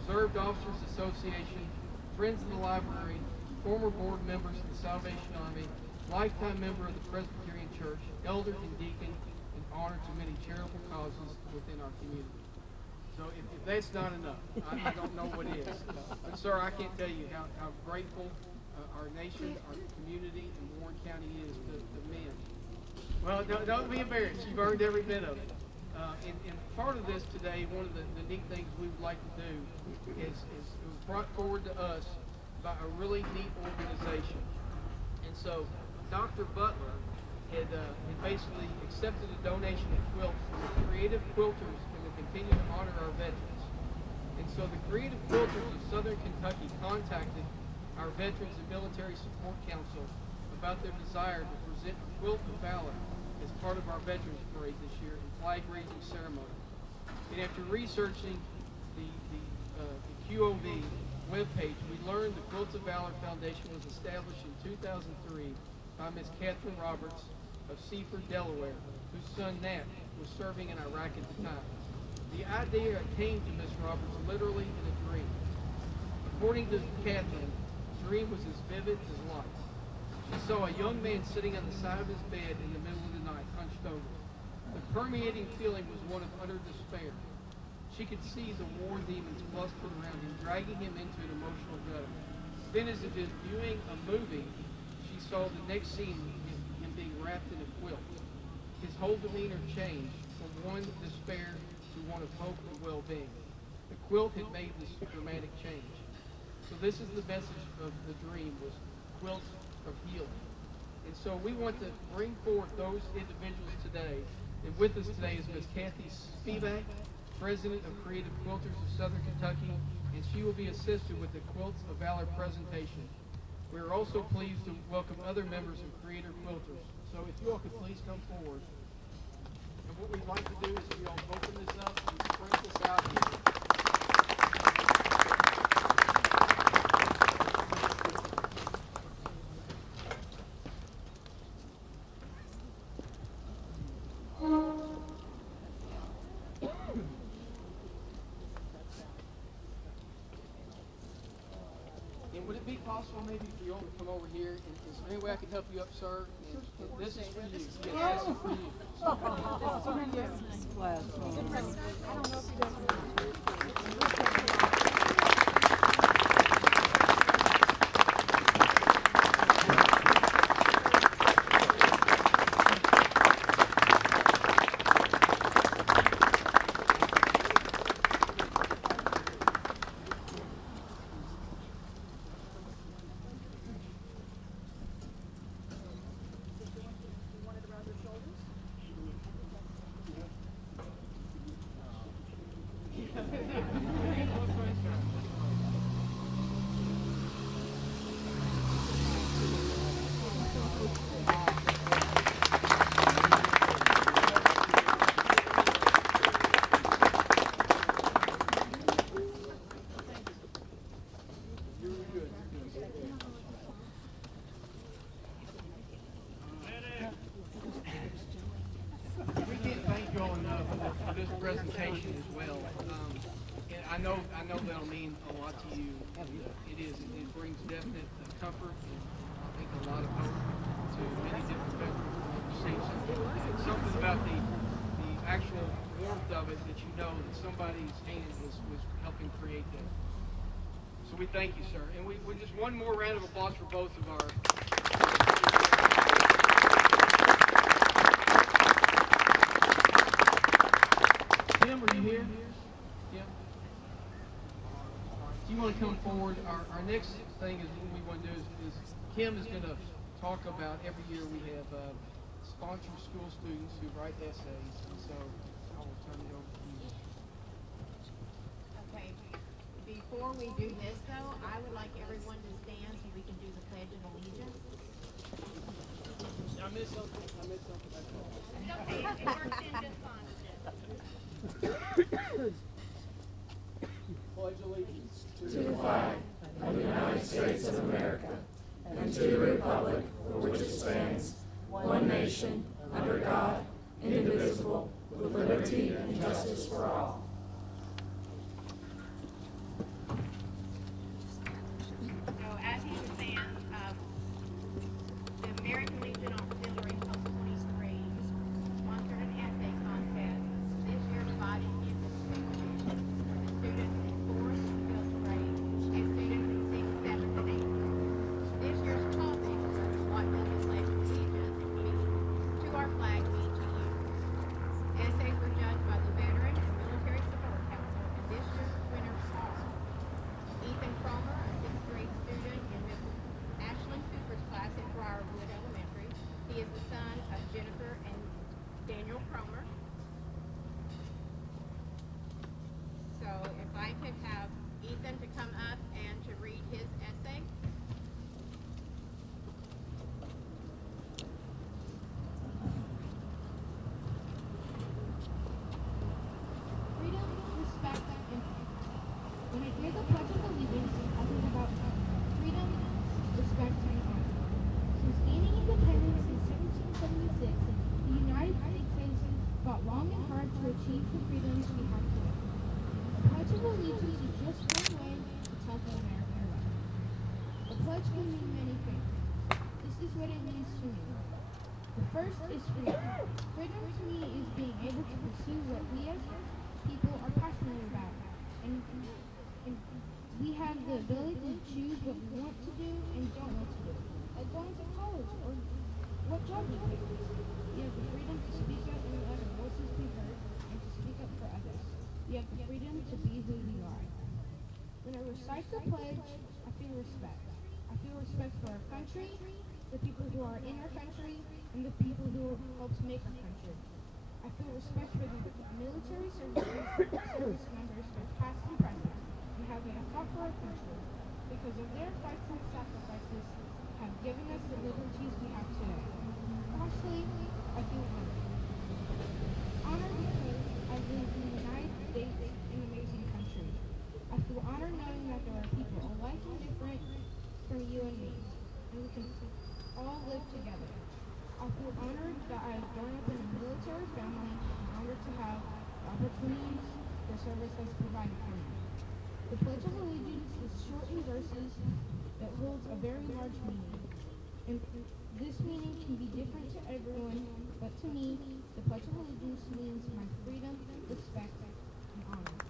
Reserved Officers Association, Friends of the Library, former board members of the Salvation Army, lifetime member of the Presbyterian Church, elder and deacon, and honor to many charitable causes within our community. So if that's not enough, I don't know what is. But sir, I can't tell you how grateful our nation, our community, and Warren County is to men. Well, don't be embarrassed. You've earned every bit of it. And part of this today, one of the neat things we would like to do is it was brought forward to us by a really neat organization. And so Dr. Butler had basically accepted a donation of quilts from the Creative Quilters and will continue to honor our veterans. And so the Creative Quilters of Southern Kentucky contacted our Veterans and Military Support Council about their desire to present a quilt of valor as part of our Veterans Parade this year in flag-raising ceremony. And after researching the QOV webpage, we learned the Quilts of Valor Foundation was established in 2003 by Ms. Catherine Roberts of Seaford, Delaware, whose son Nat was serving in Iraq at the time. The idea came to Ms. Roberts literally in a dream. According to Catherine, the dream was as vivid as life. She saw a young man sitting on the side of his bed in the middle of the night, hunched over. The permeating feeling was one of utter despair. She could see the war demons clustered around him, dragging him into an emotional gutter. Then, as if in viewing a movie, she saw the next scene, him being wrapped in a quilt. His whole demeanor changed from one despair to one of hope and well-being. The quilt had made this dramatic change. So this is the message of the dream, was quilts of healing. And so we want to bring forth those individuals today. And with us today is Ms. Kathy Spivak, President of Creative Quilters of Southern Kentucky, and she will be assisted with the Quilts of Valor presentation. We are also pleased to welcome other members of Creative Quilters. So if you all could please come forward. And what we'd like to do is we all open this up and print this out here. And would it be possible maybe for you all to come over here? And is there any way I can help you up, sir? And this is for you. Yes, this is for you. This presentation as well. And I know that'll mean a lot to you. It is. It brings definite comfort and I think a lot of hope to many different veterans. Something about the actual warmth of it that you know that somebody's hand was helping create that. So we thank you, sir. And we just one more round of applause for both of our. Kim, are you here? Yeah. Do you want to come forward? Our next thing is what we want to do is Kim is going to talk about every year we have sponsored school students who write essays. And so I will turn it over to you. Okay. Before we do this, though, I would like everyone to stand so we can do the Pledge of Allegiance. I missed something. That's all. Okay, it works in just fine. Pledge allegiance to the flag of the United States of America and to the republic for which it stands, one nation, under God, indivisible, with liberty and justice for all. So as you stand, just one way to tell the American way. The pledge can mean many things. This is what it means to me. The first is freedom. Freedom to me is being able to pursue what we as people are passionate about. And we have the ability to choose what we want to do and don't want to do. Like going to college or what job we pick. You have the freedom to speak up and let our voices be heard and to speak up for others. You have the freedom to be who you are. When I recite the pledge, I feel respect. I feel respect for our country, the people who are in our country, and the people who helped make our country. I feel respect for the military service members, both past and present, and how they have fought for our country. Because of their fights and sacrifices have given us the liberties we have today. Lastly, I feel honored. Honored because I live in the United States, an amazing country. I feel honored knowing that there are people alike and different from you and me, and we can all live together. I feel honored that I have grown up in a military family and honored to have the opportunities the service has provided for me. The Pledge of Allegiance is short in verses that holds a very large meaning. And this meaning can be different to everyone, but to me, the Pledge of Allegiance means my freedom, respect, and honor.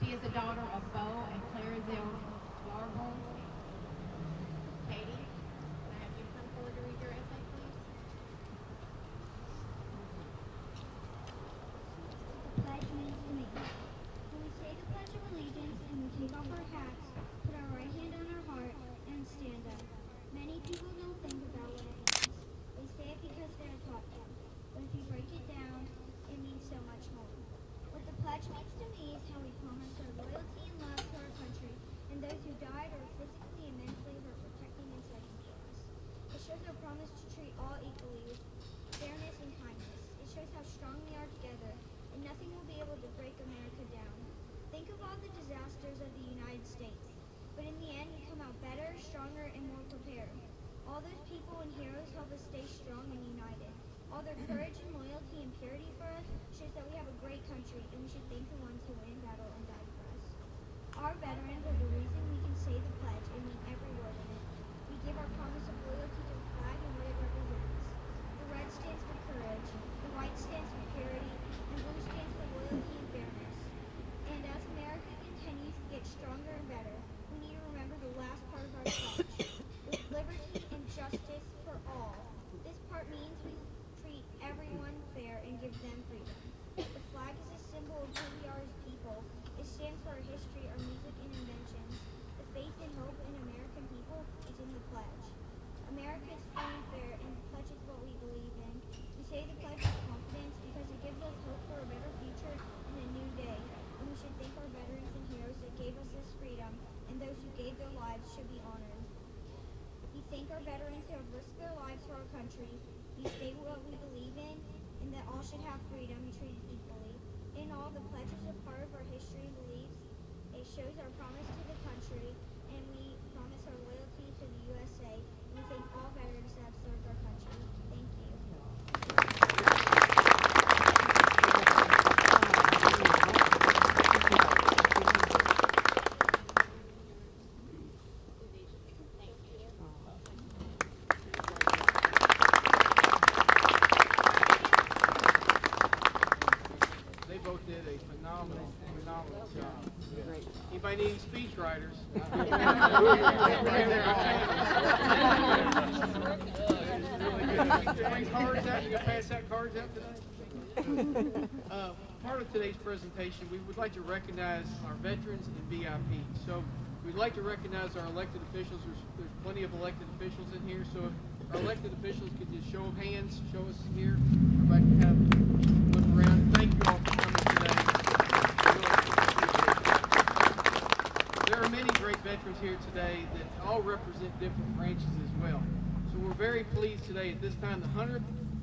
She is the daughter of Bo and Clara Zell Largo. Katie, can I have you come forward to read your essay, please? The pledge means to me. When we say the Pledge of Allegiance and we take off our hats, put our right hand on our heart, and stand up. Many people don't think about what it means. They say it because they're taught to. But if you break it down, it means so much more. What the pledge means to me is how we promise our loyalty and love to our country and those who died or physically and mentally hurt protecting and fighting for us. It shows our promise to treat all equally with fairness and kindness. It shows how strong we are together, and nothing will be able to break America down. Think of all the disasters of the United States, but in the end we come out better, stronger, and more prepared. All those people and heroes help us stay strong and united. All their courage and loyalty and purity for us shows that we have a great country, and we should thank the ones who went in battle and died for us. Our veterans are the reason we can say the pledge and mean every word in it. We give our promise of loyalty to the flag and what it represents. The red stands for courage, the white stands for purity, and blue stands for loyalty and fairness. And as America continues to get stronger and better, we need to remember the last part of our pledge, with liberty and justice for all. This part means we treat everyone fair and give them freedom. The flag is a symbol of who we are as people. It stands for our history, our music, and inventions. The faith and hope in American people is in the pledge. America is free and fair, and the pledge is what we believe in. We say the pledge with confidence because it gives us hope for a better future and a new day. And we should thank our veterans and heroes that gave us this freedom, and those who gave their lives should be honored. We thank our veterans who have risked their lives for our country. We state what we believe in, and that all should have freedom and treated equally. In all, the pledge is a part of our history and beliefs. It shows our promise to the country, and we promise our loyalty to the USA. And we thank all veterans that have served our country. Thank you. They both did a phenomenal job. Anybody need any speech writers? Cards out? You gonna pass out cards out today? Part of today's presentation, we would like to recognize our veterans and VIPs. So we'd like to recognize our elected officials. There's plenty of elected officials in here. So if our elected officials could just show of hands, show us here. Everybody can have a look around. Thank you all for coming today. There are many great veterans here today that all represent different branches as well. So we're very pleased today at this time the 100th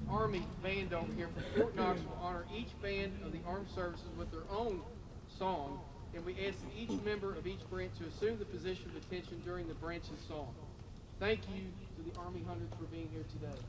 Army Band over here from Fort Knox will honor each band of the armed services with their own song, and we ask that each member of each branch to assume the position of attention during the branch's song. Thank you to the Army 100th for being here today.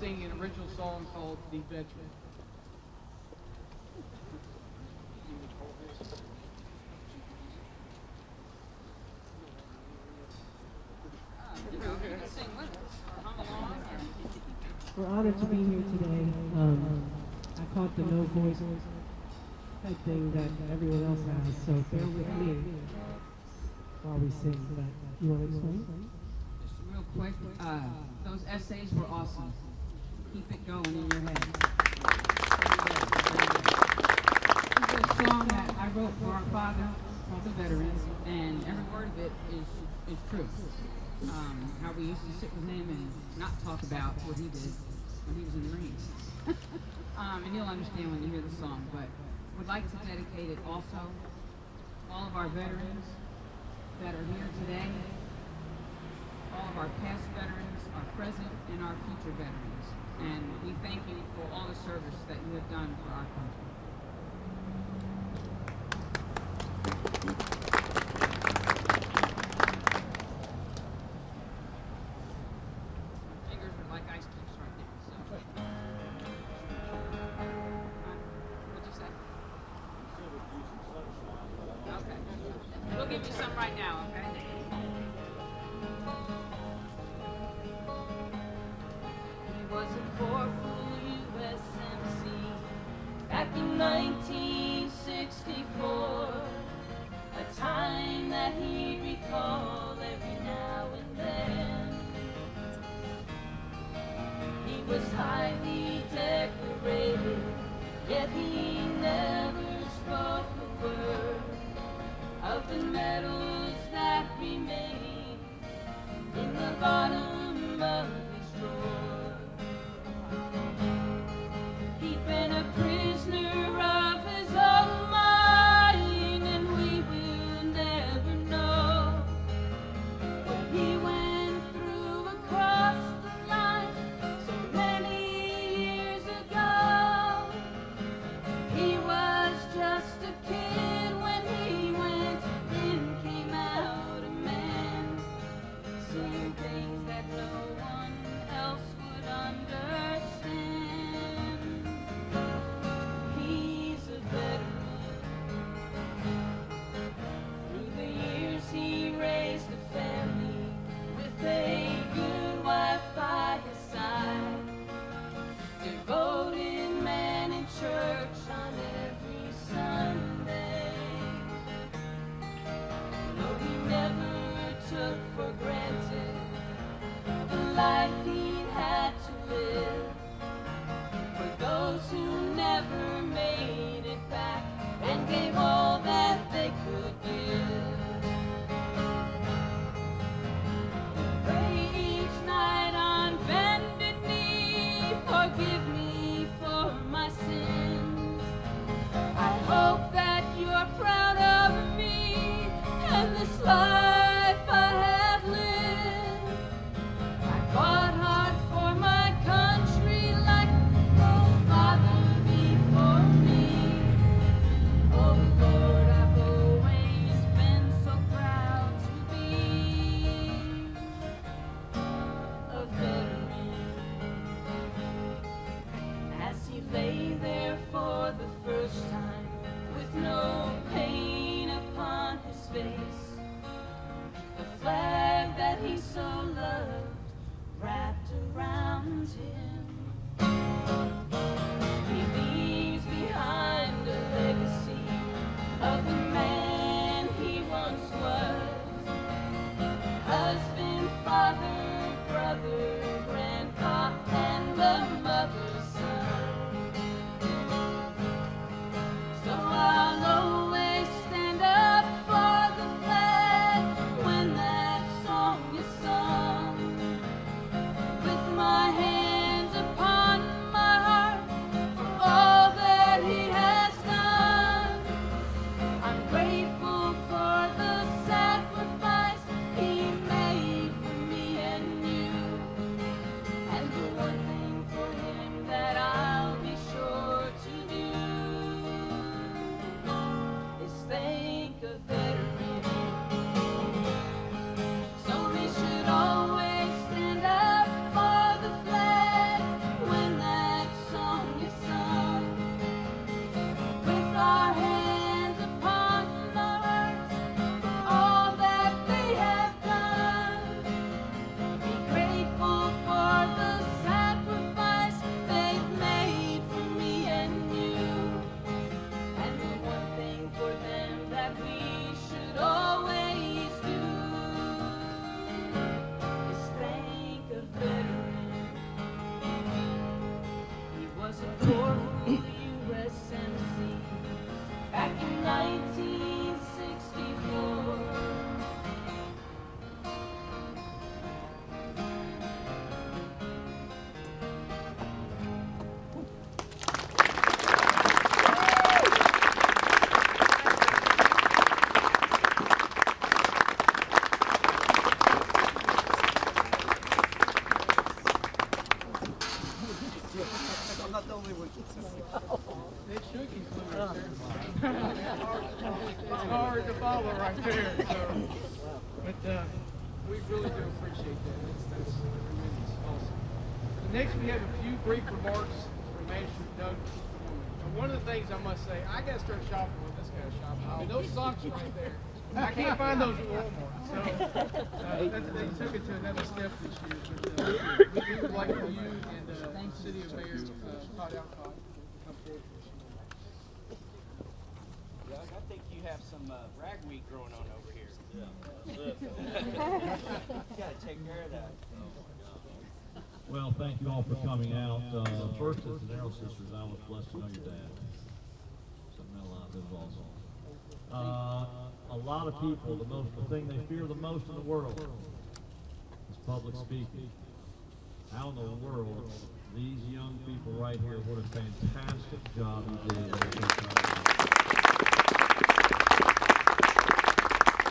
Singing an original song called Deeb. We're honored to be here today. I caught the no voice type thing that everyone else has, so bear with me while we sing. But you want to explain? Just real quick, those essays were awesome. Keep it going in your head. This is a song that I wrote for our father, called The Veterans, and every word of it is true. How we used to sit with him and not talk about what he did when he was in the Marines. And you'll understand when you hear the song, but would like to dedicate it also all of our veterans that are here today, all of our past veterans, our present and our future veterans. And we thank you for all the service that you have done for our country. My fingers are like ice picks right now, so. What'd you say? Okay. We'll give you some right now, okay? Was a corporal USMC back in 1964, a time that he recalled every now and then. He was highly decorated, yet he never spoke a word of the medals that remain in the bottom of his drawer. He'd been a prisoner of his own mind, and we will never know what he went through across the line so many years ago. He was just a kid when he went in, came out a man, seeing things that no one else would understand. He's a veteran. Through the years he raised a family with a good wife by his side. Devoted man in church on every Sunday. No, he never took for granted the life he had to live. For those who never made it back and gave all that they could give. Pray each night on bended knee, forgive me for my sins. I hope that you're proud of me and this life I have lived. I fought hard for my country like no father It should conclude our ceremony. It's hard to follow right there. So, but we really do appreciate that. That's tremendous. Awesome. Next, we have a few brief remarks from Master Doug. And one of the things I must say, I got to start shopping with this kind of shopping. I mean, those socks right there, I can't find those at Walmart. So they took it to another step this year. But we would like for you and the City of Mayor Todd Alcott to come forward for us. Doug, I think you have some ragweed growing on over here. Yeah. You got to take care of that. Well, thank you all for coming out. First, as the Narrow Sisters, I was blessed to know your dad. Something that was awesome. A lot of people, the thing they fear the most in the world is public speaking. How in the world, these young people right here, what a fantastic job you did.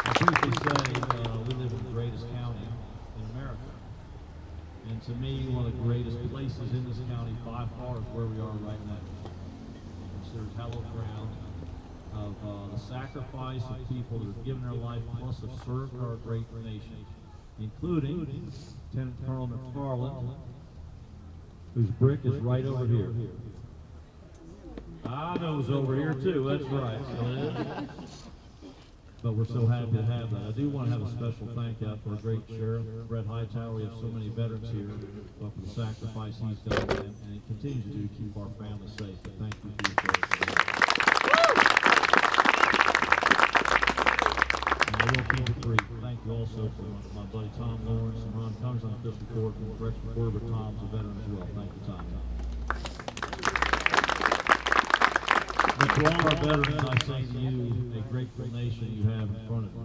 I usually say we live in the greatest county in America. And to me, one of the greatest places in this county by far is where we are right now. Considered hallowed ground of the sacrifice of people that have given their life plus have served our great nation, including Lieutenant Colonel McFarland, whose brick is right over here. I know it's over here too, that's right. But we're so happy to have that. I do want to have a special thank out for our great sheriff, Brett Hightower. We have so many veterans here, but for the sacrifice he's done and he continues to do to keep our families safe. But thank you for your service. And I will keep it brief. Thank you also for my buddy Tom Lawrence and Ron Cummings on the official court and Rex McWhorter, but Tom's a veteran as well. Thank you, Tom. But to all our veterans, I say to you, a grateful nation you have in front of you.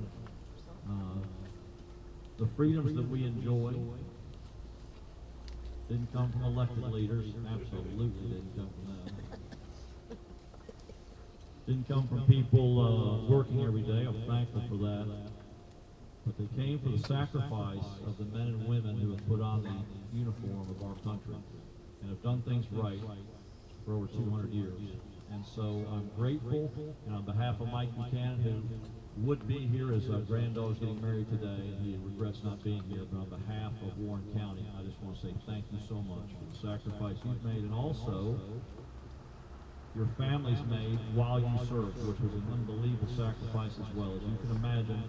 The freedoms that we enjoy didn't come from elected leaders, absolutely didn't come from them. Didn't come from people working every day, I'm thankful for that. But they came for the sacrifice of the men and women who have put on the uniform of our country and have done things right for over 200 years. And so I'm grateful, and on behalf of Mike Buchanan, who would be here as our granddaughter's getting married today, and he regrets not being here, but on behalf of Warren County, I just want to say thank you so much for the sacrifice you've made, and also your families made while you served, which was an unbelievable sacrifice as well. As you can imagine,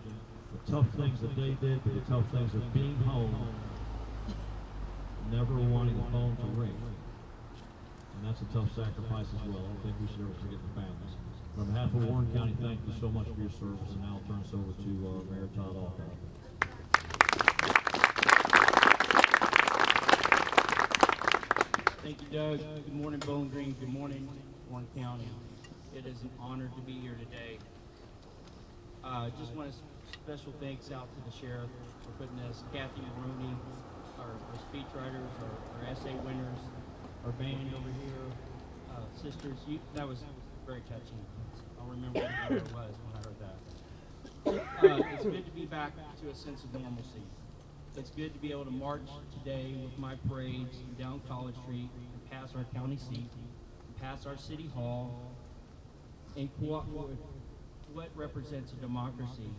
the tough things that they did, but the tough things of being home, never wanting the phone to ring. And that's a tough sacrifice as well. I don't think we should ever forget the families. But on behalf of Warren County, thank you so much for your service, and now I'll turn this over to Mayor Todd Alcott. Thank you, Doug. Good morning, Bowling Green. Good morning, Warren County. It is an honor to be here today. Just want to special thanks out to the sheriff for putting this, Kathy Maroney, our speechwriters, our essay winners, our band over here, sisters. That was very touching. I'll remember where it was when I heard that. It's good to be back to a sense of normalcy. It's good to be able to march today with my parades down College Street and past our county seat, and past our city hall, and cooperate with what represents a democracy.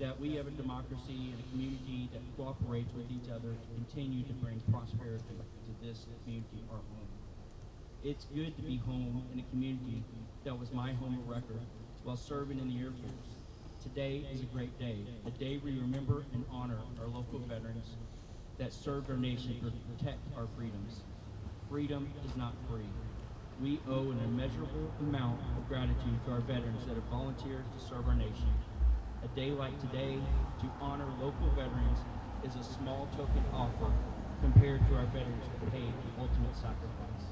That we have a democracy and a community that cooperates with each other to continue to bring prosperity to this community, our home. It's good to be home in a community that was my home of record while serving in the Air Force. Today is a great day, a day we remember and honor our local veterans that served our nation to protect our freedoms. Freedom is not free. We owe an immeasurable amount of gratitude to our veterans that have volunteered to serve our nation. A day like today, to honor local veterans, is a small token offer compared to our veterans who paid the ultimate sacrifice.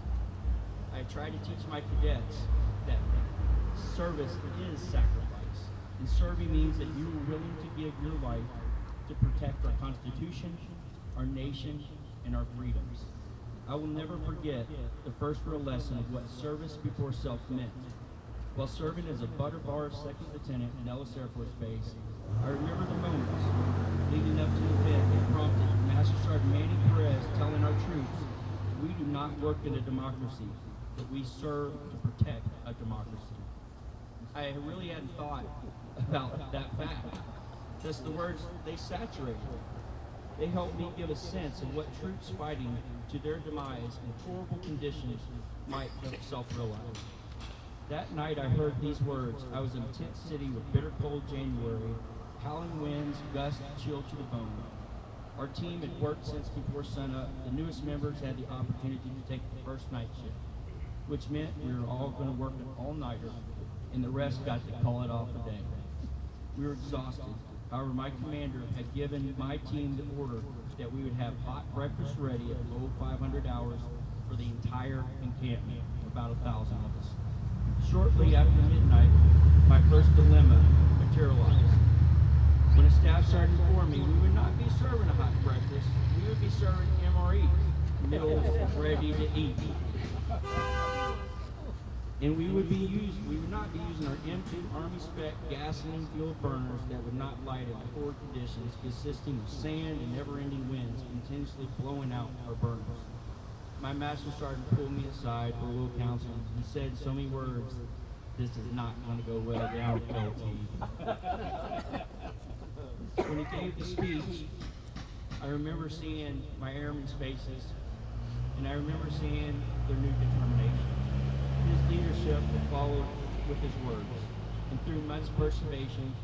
I try to teach my cadets that service is sacrifice, and serving means that you are willing to give your life to protect our Constitution, our nation, and our freedoms. I will never forget the first real lesson of what service before self meant. While serving as a butter bar second lieutenant in Ellis Air Force Base, I remember the moments leading up to the event that prompted Master Sergeant Manny Perez telling our troops, "We do not work in a democracy. that we serve to protect a democracy. I really hadn't thought about that fact. Thus the words, they saturated. They helped me give a sense of what troops fighting to their demise in horrible conditions might self-realize. That night I heard these words. I was in a tent city with bitter cold January, howling winds, gusts chilled to the bone. Our team had worked since before sunup. The newest members had the opportunity to take the first night shift, which meant we were all going to work an all-nighter, and the rest got to call it off a day. We were exhausted. However, my commander had given my team the order that we would have hot breakfast ready at below 500 hours for the entire encampment, about 1,000 of us. Shortly after midnight, my first dilemma materialized. When a staff sergeant informed me we would not be serving a hot breakfast, we would be serving MREs, meals ready to eat. And we would not be using our M2 Army spec gasoline fuel burners that would not light in poor conditions, consisting of sand and never-ending winds continuously blowing out our burners. My master sergeant pulled me aside for a little counseling. He said in so many words, "This is not going to go well down with LT." When he gave the speech, I remember seeing my airmen's faces, and I remember seeing their new determination. His leadership followed with his words, and through much perseveration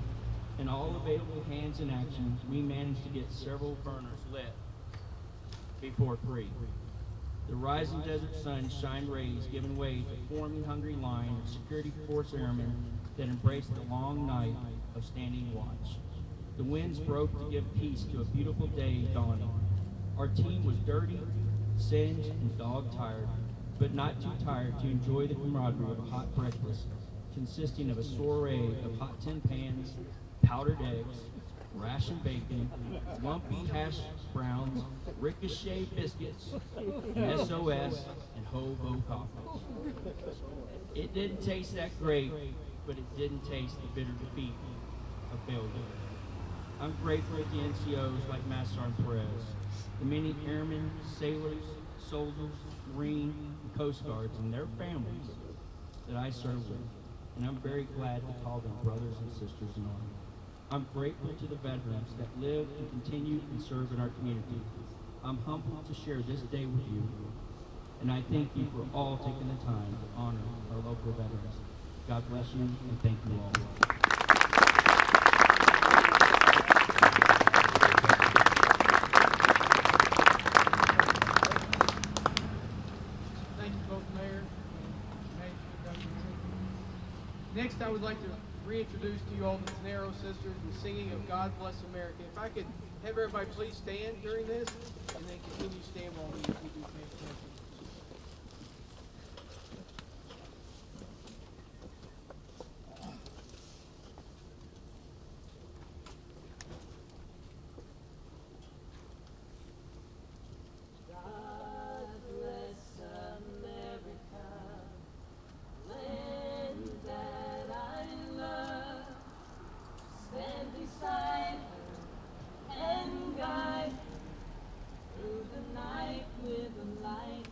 and all available hands in action, we managed to get several burners lit before 3. The rising desert sun shined rays giving way to forming hungry line of security force airmen that embraced the long night of standing watch. The winds broke to give peace to a beautiful day dawning. Our team was dirty, singed, and dog-tired, but not too tired to enjoy the camaraderie of a hot breakfast, consisting of a soiree of hot tin pans, powdered eggs, ration bacon, lumpy hash browns, ricochet biscuits, and SOS, and hobo coffee. It didn't taste that great, but it didn't taste the bitter defeat of failure. I'm grateful to the NCOs like Master Sergeant Perez, the many airmen, sailors, soldiers, Marine, and Coast Guards, and their families that I serve with, and I'm very glad to call them brothers and sisters in arms. I'm grateful to the veterans that live and continue and serve in our community. I'm humbled to share this day with you, and I thank you for all taking the time to honor our local veterans. God bless you, and thank you all. Thank you both, Mayor. Next, I would like to reintroduce to you all the Tenero Sisters and singing of God Bless America. If I could have everybody please stand during this, and then continue to stand while we do fantastic. With a light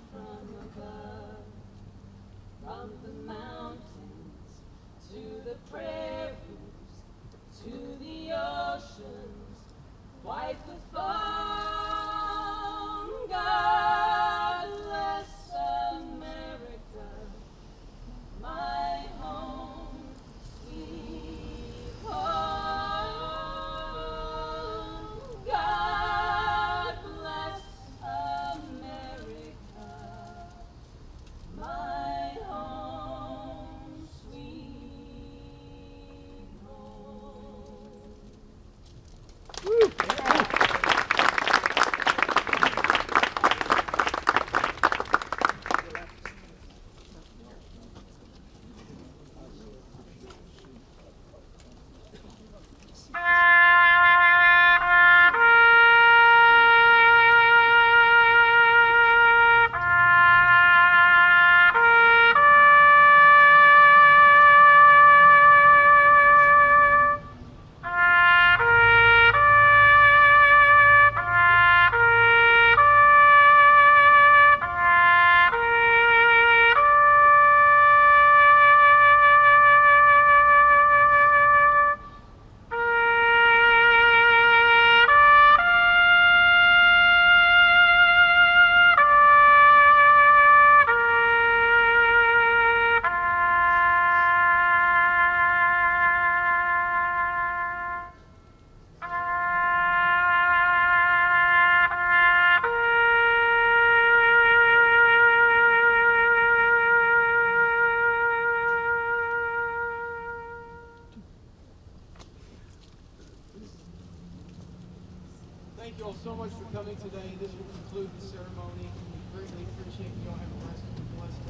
Thank you all so much for coming today. This will conclude the ceremony. We greatly appreciate you all. Have a blessed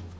day.